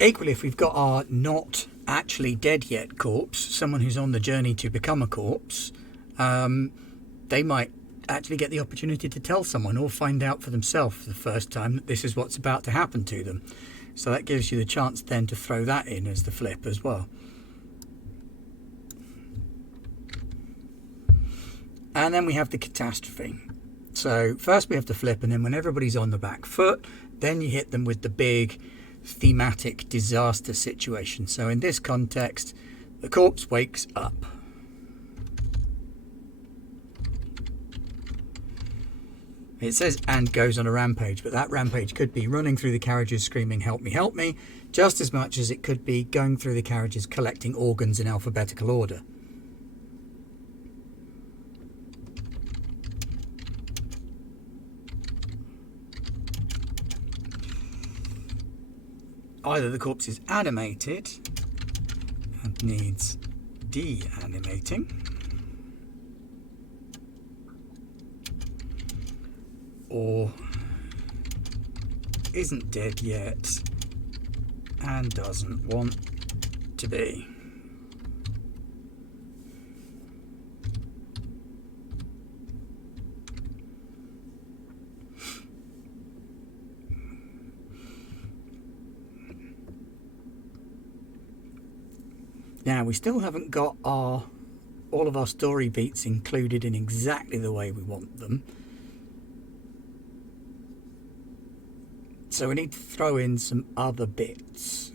Equally, if we've got our not actually dead yet corpse, someone who's on the journey to become a corpse, they might actually get the opportunity to tell someone or find out for themselves for the first time that this is what's about to happen to them. So that gives you the chance then to throw that in as the flip as well. And then we have the catastrophe. So first we have to flip, and then when everybody's on the back foot, then you hit them with the big thematic disaster situation. So in this context, the corpse wakes up. It says and goes on a rampage, but that rampage could be running through the carriages screaming help me, just as much as it could be going through the carriages collecting organs in alphabetical order. Either the corpse is animated and needs de-animating, or isn't dead yet and doesn't want to be. Now, we still haven't got all of our story beats included in exactly the way we want them. So we need to throw in some other bits.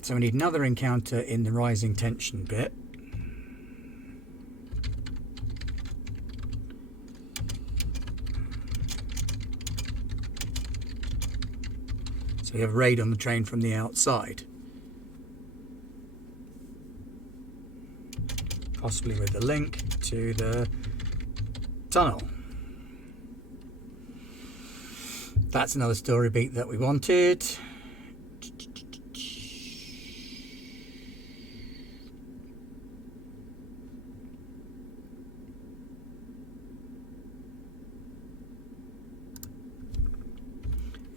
So we need another encounter in the rising tension bit. So we have a raid on the train from the outside. Possibly with a link to the tunnel. That's another story beat that we wanted.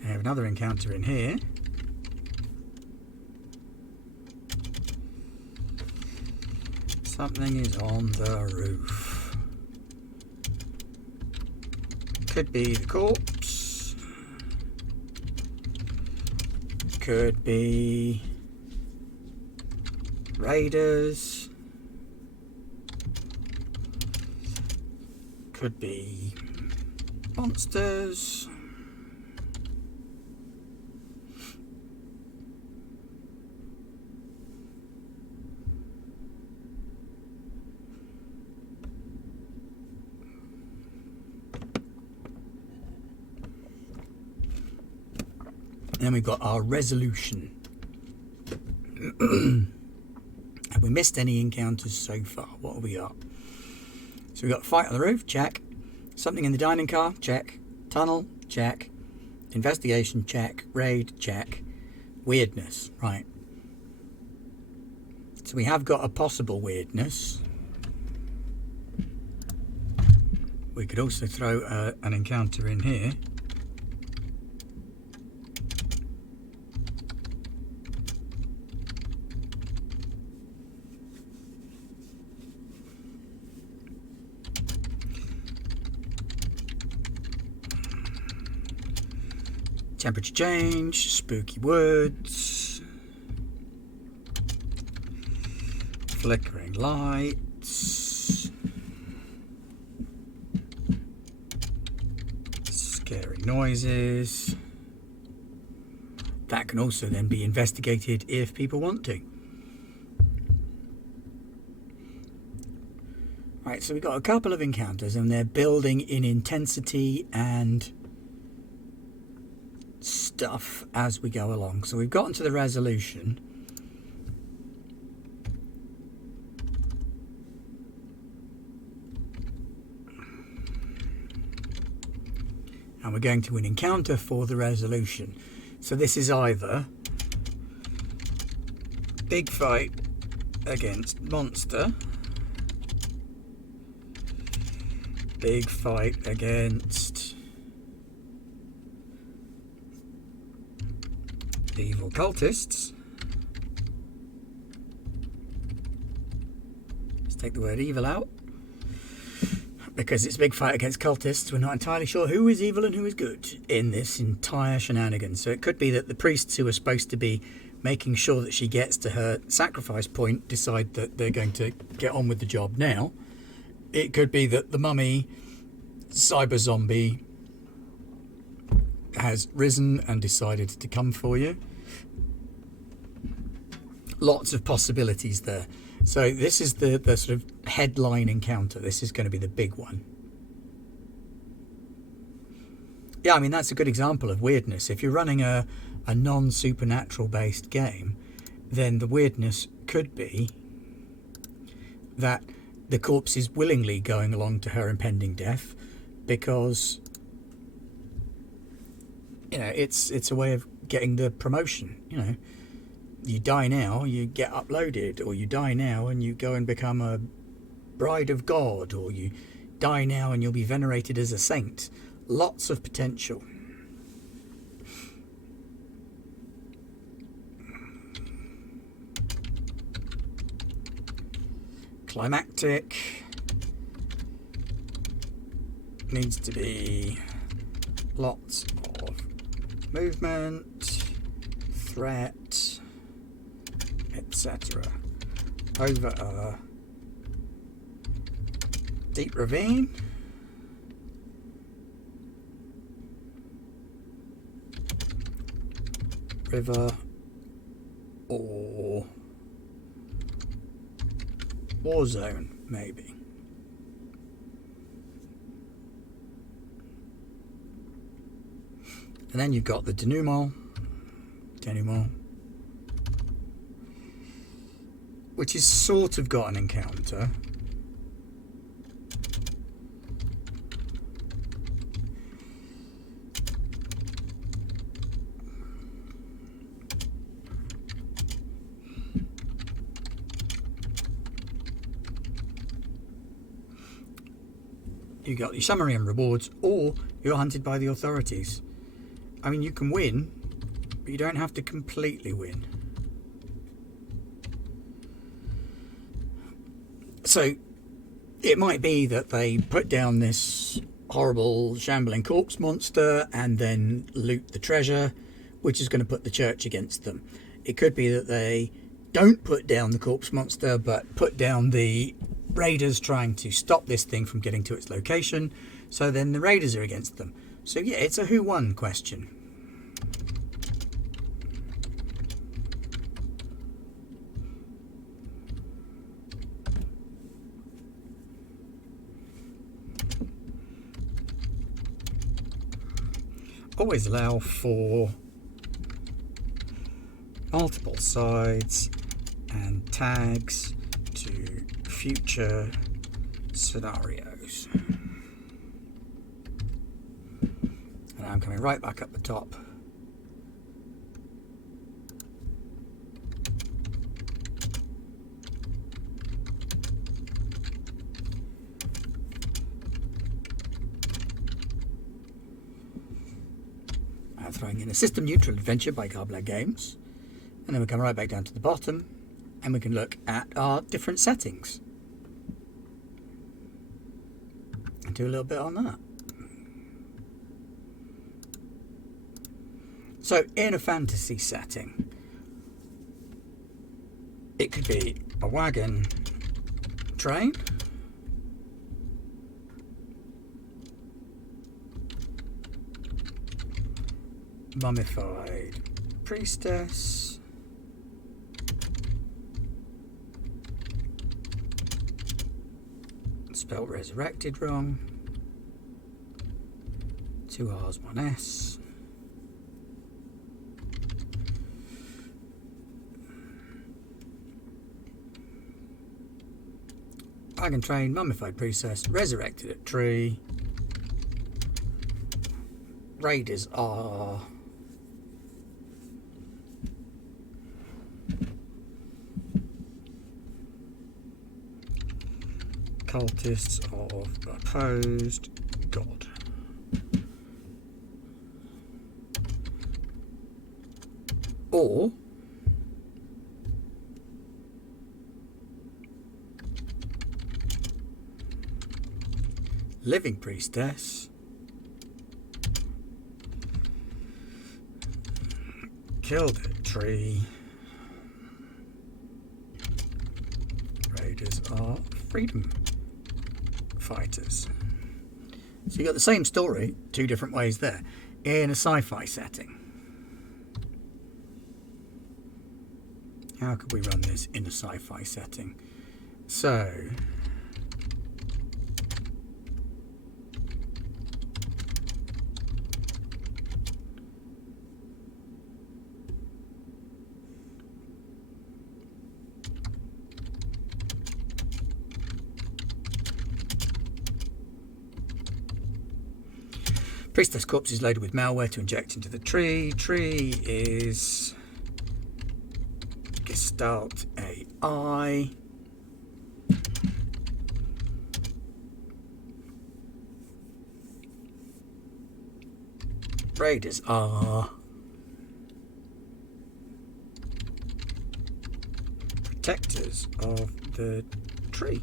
I have another encounter in here. Something is on the roof. Could be the corpse. Could be raiders. Could be monsters. Then we've got our resolution. Have we missed any encounters so far? What have we got? So we've got fight on the roof, check. Something in the dining car, check. Tunnel, check. Investigation, check. Raid, check. Weirdness, right. So we have got a possible weirdness. We could also throw an encounter in here. Temperature change, spooky woods, flickering lights, scary noises. That can also then be investigated if people want to. Right, so we've got a couple of encounters and they're building in intensity and stuff as we go along. So we've gotten to the resolution. And we're going to an encounter for the resolution. So this is either big fight against monster, big fight against evil cultists. Let's take the word evil out. Because it's a big fight against cultists, we're not entirely sure who is evil and who is good in this entire shenanigans. So it could be that the priests who are supposed to be making sure that she gets to her sacrifice point decide that they're going to get on with the job now. It could be that the mummy cyber zombie has risen and decided to come for you. Lots of possibilities there. So this is the sort of headline encounter. This is going to be the big one. Yeah, I mean, that's a good example of weirdness. If you're running a non-supernatural based game, then the weirdness could be that the corpse is willingly going along to her impending death because, you know, it's a way of getting the promotion. You know, you die now, you get uploaded, or you die now and you go and become a bride of God, or you die now and you'll be venerated as a saint. Lots of potential. Climactic needs to be lots of movement, threat, etc. Over a deep ravine. River or Warzone, maybe. And then you've got the denouement, which is sort of got an encounter. You got your summary and rewards, or you're hunted by the authorities. I mean, you can win, but you don't have to completely win. So it might be that they put down this horrible shambling corpse monster and then loot the treasure, which is going to put the church against them. It could be that they don't put down the corpse monster, but put down the raiders trying to stop this thing from getting to its location, so then the raiders are against them. So yeah, it's a who won question. Always allow for multiple sides and tags to future scenarios. And I'm coming right back up the top. I'm throwing in a system neutral adventure by Garbler Games. And then we come right back down to the bottom and we can look at our different settings. And do a little bit on that. So in a fantasy setting, it could be a wagon train, mummified priestess, spelled resurrected wrong, 2 R's, 1 S, wagon train, mummified priestess, resurrected at tree, raiders are cultists of opposed god. Or living priestess, killed a tree, raiders are freedom fighters. So you got the same story, 2 different ways there, in a sci-fi setting. How could we run this in a sci-fi setting? So priestess corpse is loaded with malware to inject into the tree. Tree is Gestalt AI. Raiders are protectors of the tree.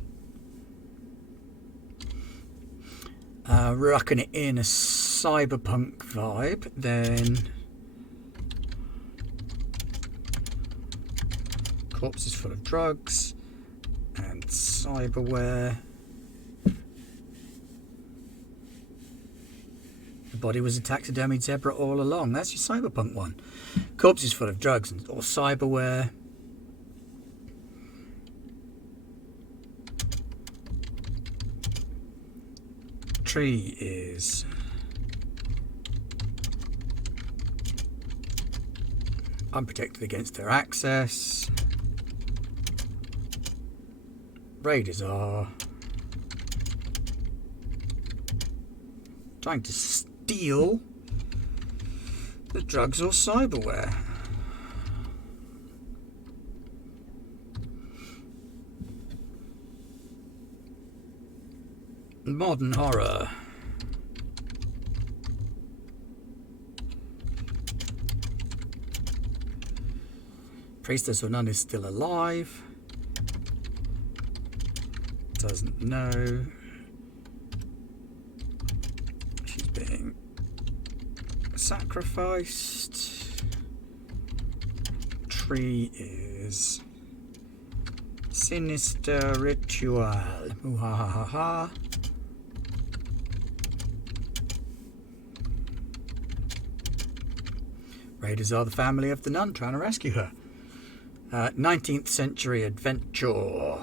Rocking it in a cyberpunk vibe, then corpses full of drugs and cyberware. body was a taxidermied zebra all along. That's your cyberpunk one. Corpse is full of drugs or cyberware. Tree is unprotected against their access. Raiders are trying to steal the drugs or cyberware. Modern horror. Priestess or nun is still alive. Doesn't know. She's being sacrificed. Tree is sinister ritual. Muhahaha. Raiders are the family of the nun trying to rescue her. 19th century adventure.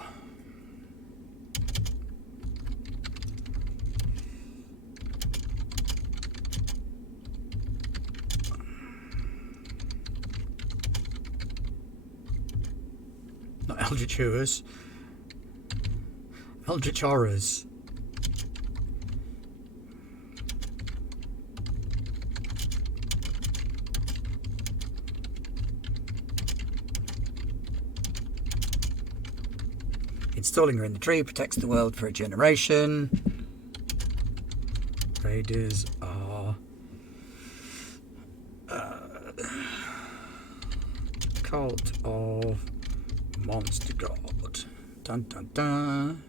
Not Eldritch Horrors. Eldritch Horrors. Installing her in the tree protects the world for a generation. Raiders are cult of monster god. Dun dun dun.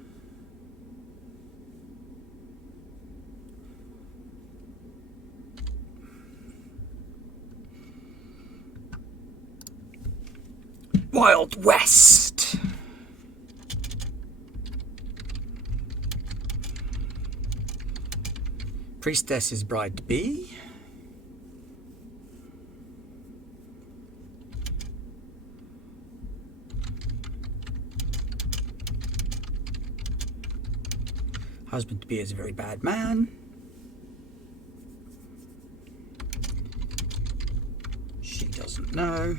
Wild West. Priestess's bride to be. Husband to be is a very bad man. She doesn't know.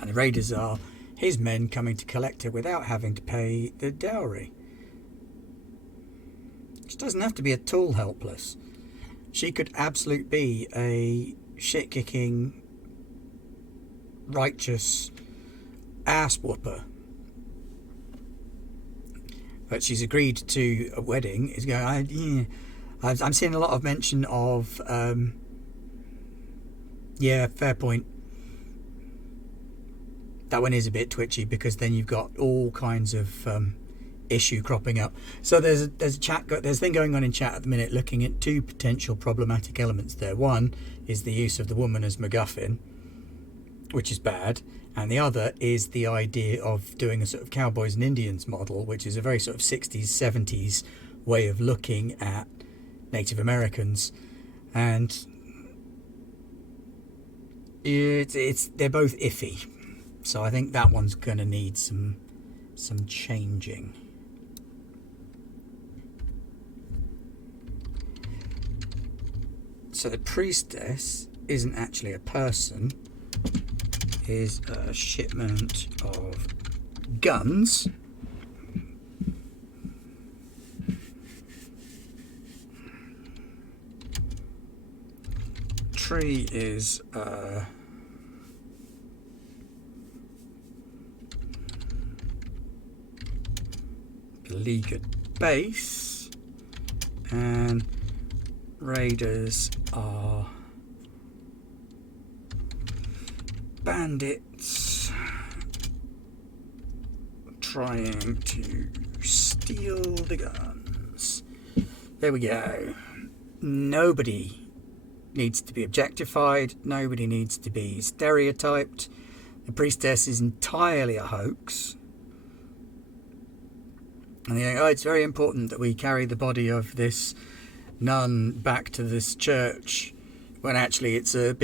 And the raiders are his men coming to collect her without having to pay the dowry. She doesn't have to be at all helpless. She could absolutely be a shit-kicking, righteous ass whooper. But she's agreed to a wedding. Is going. I'm seeing a lot of mention of. Yeah, fair point. That one is a bit twitchy because then you've got all kinds of issue cropping up. So there's a thing going on in chat at the minute looking at two potential problematic elements there. One is the use of the woman as MacGuffin, which is bad, and the other is the idea of doing a sort of cowboys and Indians model, which is a very sort of 60s 70s way of looking at Native Americans, and they're both iffy. So I think that one's going to need some changing. So the priestess isn't actually a person, is a shipment of guns. Tree is beleaguered base, and raiders are bandits trying to steal the guns. There we go. Nobody needs to be objectified. Nobody needs to be stereotyped. The priestess is entirely a hoax. And they go, oh, it's very important that we carry the body of this nun back to this church, when actually it's a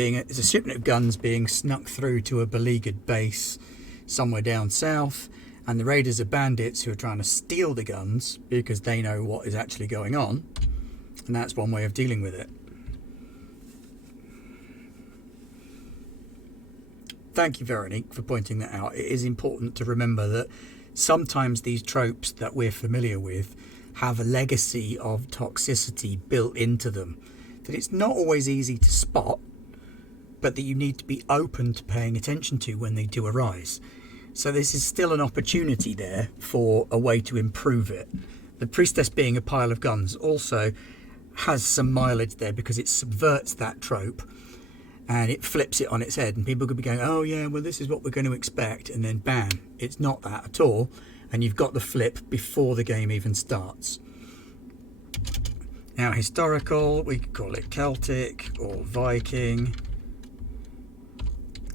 shipment of guns being snuck through to a beleaguered base somewhere down south, and the raiders are bandits who are trying to steal the guns because they know what is actually going on, and that's one way of dealing with it. Thank you, Veronique, for pointing that out. It is important to remember that sometimes these tropes that we're familiar with have a legacy of toxicity built into them, that it's not always easy to spot, but that you need to be open to paying attention to when they do arise. So this is still an opportunity there for a way to improve it. The priestess being a pile of guns also has some mileage there because it subverts that trope and it flips it on its head, and people could be going, oh yeah, well this is what we're going to expect, and then bam, it's not that at all, and you've got the flip before the game even starts. Now historical, we could call it Celtic or Viking.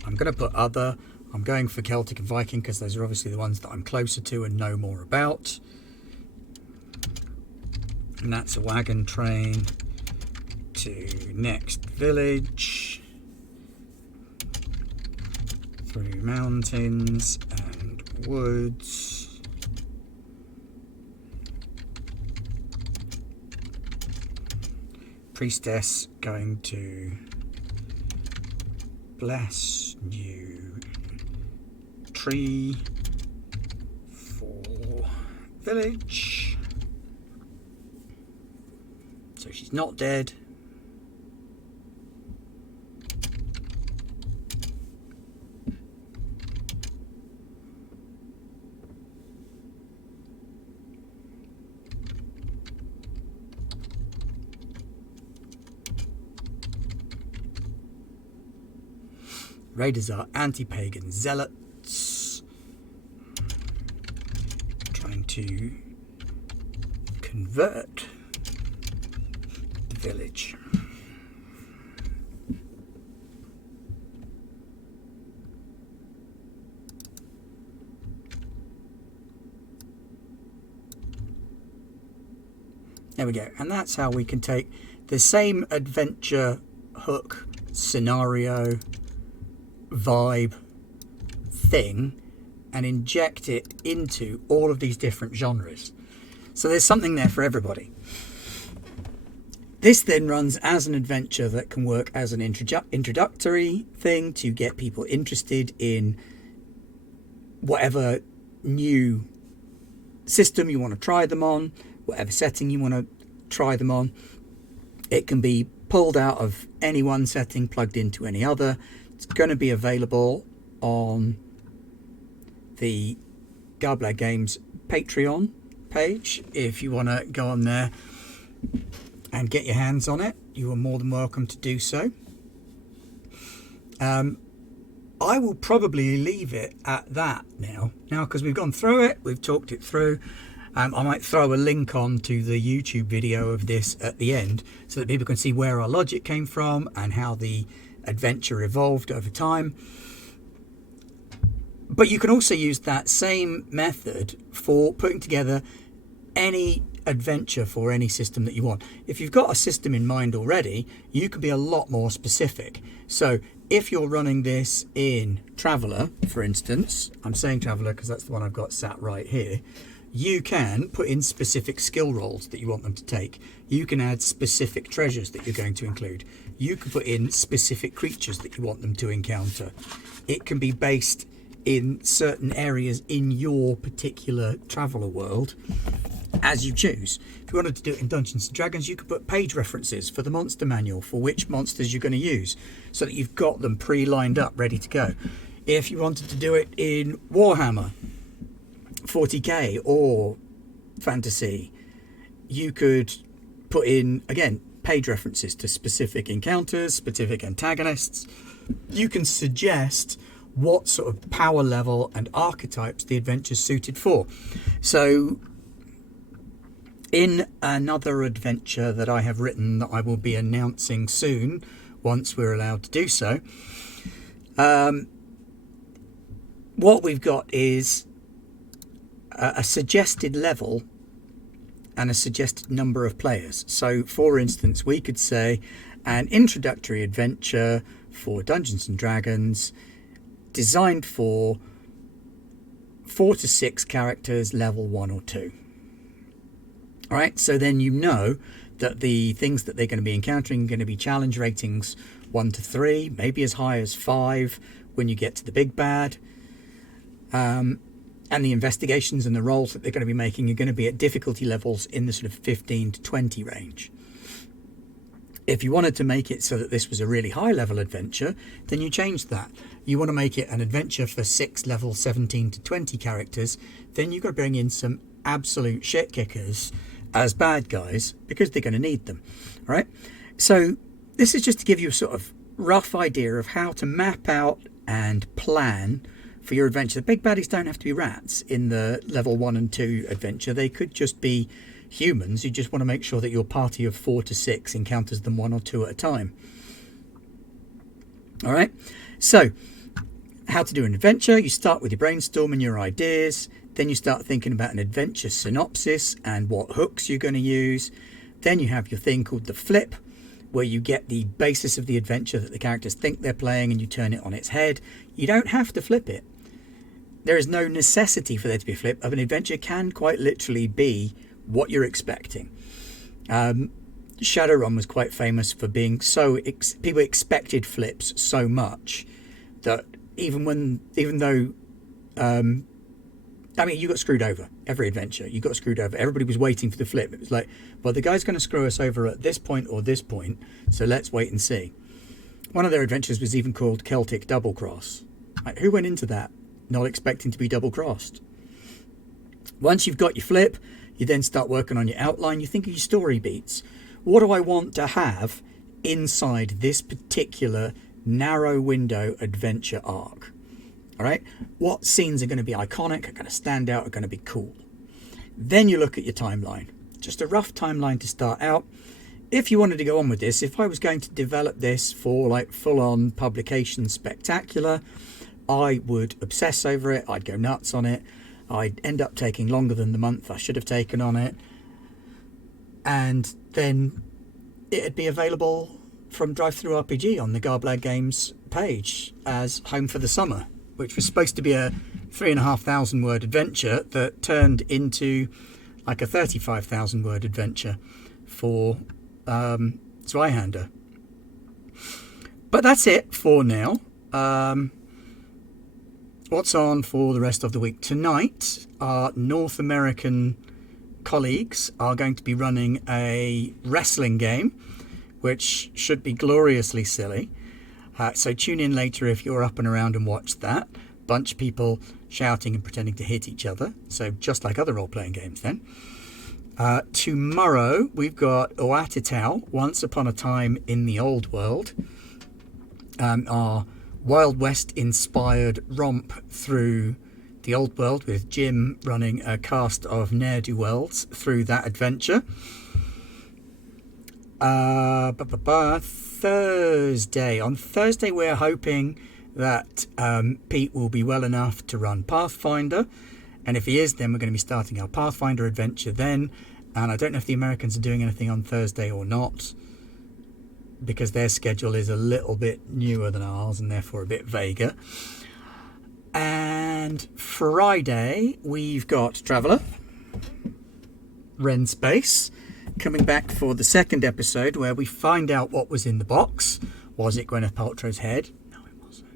I'm going to put other. I'm going for Celtic and Viking because those are obviously the ones that I'm closer to and know more about. And that's a wagon train to next village, through mountains and woods. Priestess going to bless new tree for village. So she's not dead. Raiders are anti-pagan zealots trying to convert the village. There we go, and that's how we can take the same adventure hook scenario vibe thing and inject it into all of these different genres. So there's something there for everybody. This then runs as an adventure that can work as an introductory thing to get people interested in whatever new system you want to try them on, whatever setting you want to try them on. It can be pulled out of any one setting, plugged into any other. It's going to be available on the Garblag Games Patreon page. If you want to go on there and get your hands on it, you are more than welcome to do so. I will probably leave it at that now because we've gone through it, we've talked it through. I might throw a link on to the YouTube video of this at the end so that people can see where our logic came from and how the adventure evolved over time. But you can also use that same method for putting together any adventure for any system that you want. If you've got a system in mind already, you can be a lot more specific. So if you're running this in Traveller, for instance, I'm saying Traveller because that's the one I've got sat right here, you can put in specific skill rolls that you want them to take. You can add specific treasures that you're going to include. You can put in specific creatures that you want them to encounter. It can be based in certain areas in your particular Traveller world as you choose. If you wanted to do it in Dungeons and Dragons, you could put page references for the monster manual for which monsters you're going to use so that you've got them pre-lined up, ready to go. If you wanted to do it in Warhammer 40k or fantasy, you could put in, again, page references to specific encounters, specific antagonists. You can suggest what sort of power level and archetypes the adventure's suited for. So in another adventure that I have written that I will be announcing soon once we're allowed to do so. What we've got is a suggested level and a suggested number of players. So, for instance, we could say an introductory adventure for Dungeons and Dragons designed for 4 to 6 characters, level 1 or 2. All right, so then you know that the things that they're going to be encountering are going to be challenge ratings 1 to 3, maybe as high as 5 when you get to the big bad. And the investigations and the rolls that they're going to be making are going to be at difficulty levels in the sort of 15 to 20 range. If you wanted to make it so that this was a really high level adventure, then you change that. You want to make it an adventure for 6 level 17 to 20 characters, then you've got to bring in some absolute shit kickers as bad guys, because they're going to need them. All right. So this is just to give you a sort of rough idea of how to map out and plan for your adventure. The big baddies don't have to be rats in the level 1 and 2 adventure. They could just be humans. You just want to make sure that your party of 4 to 6 encounters them 1 or 2 at a time. All right. So how to do an adventure. You start with your brainstorm and your ideas. Then you start thinking about an adventure synopsis and what hooks you're going to use. Then you have your thing called the flip, where you get the basis of the adventure that the characters think they're playing and you turn it on its head. You don't have to flip it. There is no necessity for there to be a flip. An adventure can quite literally be what you're expecting. Shadowrun was quite famous for being so... people expected flips so much that even though... you got screwed over. Every adventure, you got screwed over. Everybody was waiting for the flip. It was like, well, the guy's going to screw us over at this point or this point, so let's wait and see. One of their adventures was even called Celtic Double Cross. Like, who went into that not expecting to be double crossed? Once you've got your flip, you then start working on your outline. You think of your story beats. What do I want to have inside this particular narrow window adventure arc? All right, what scenes are going to be iconic, are going to stand out, are going to be cool? Then you look at your timeline. Just a rough timeline to start out. If you wanted to go on with this, if I was going to develop this for like full-on publication spectacular, I would obsess over it. I'd go nuts on it. I'd end up taking longer than the month I should have taken on it. And then it'd be available from Drive-Thru RPG on the Garblag Games page as Home for the Summer, which was supposed to be a 3,500 word adventure that turned into like a 35,000 word adventure for Zweihander. But that's it for now. What's on for the rest of the week? Tonight, our North American colleagues are going to be running a wrestling game, which should be gloriously silly. So tune in later if you're up and around and watch that. Bunch of people shouting and pretending to hit each other. So just like other role-playing games then. Tomorrow we've got Oatatau, Once Upon a Time in the Old World. Our Wild West inspired romp through the old world with Jim running a cast of ne'er-do-wells through that adventure. Thursday. On Thursday, we're hoping that Pete will be well enough to run Pathfinder. And if he is, then we're going to be starting our Pathfinder adventure then. And I don't know if the Americans are doing anything on Thursday or not, because their schedule is a little bit newer than ours and therefore a bit vaguer. And Friday, we've got Traveller, Ren Space, coming back for the second episode where we find out what was in the box. Was it Gwyneth Paltrow's head? No, it wasn't.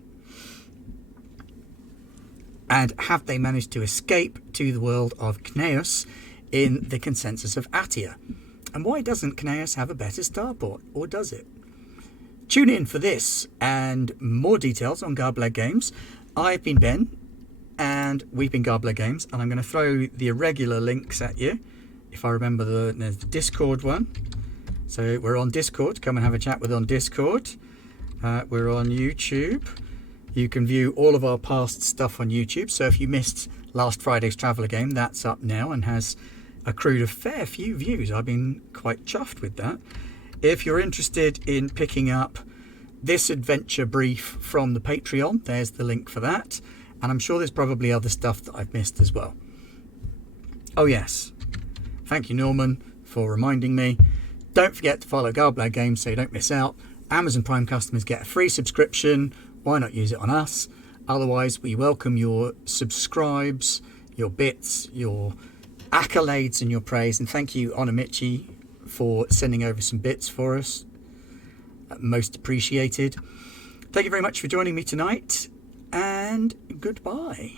And have they managed to escape to the world of Kneus in the consensus of Atia? And why doesn't Kneus have a better starport? Or does it? Tune in for this and more details on Garblag Games. I've been Ben, and we've been Garblag Games, and I'm going to throw the irregular links at you. If I remember, there's the Discord one. So we're on Discord. Come and have a chat with us on Discord. We're on YouTube. You can view all of our past stuff on YouTube. So if you missed last Friday's Traveller game, that's up now and has accrued a fair few views. I've been quite chuffed with that. If you're interested in picking up this adventure brief from the Patreon. There's the link for that. And I'm sure there's probably other stuff that I've missed as well. Oh yes, thank you Norman for reminding me. Don't forget to follow Galblad Games so you don't miss out. Amazon Prime customers get a free subscription. Why not use it on us? Otherwise, we welcome your subscribes, your bits, your accolades and your praise. And thank you, Onamichi, for sending over some bits for us. Most appreciated. Thank you very much for joining me tonight, and goodbye.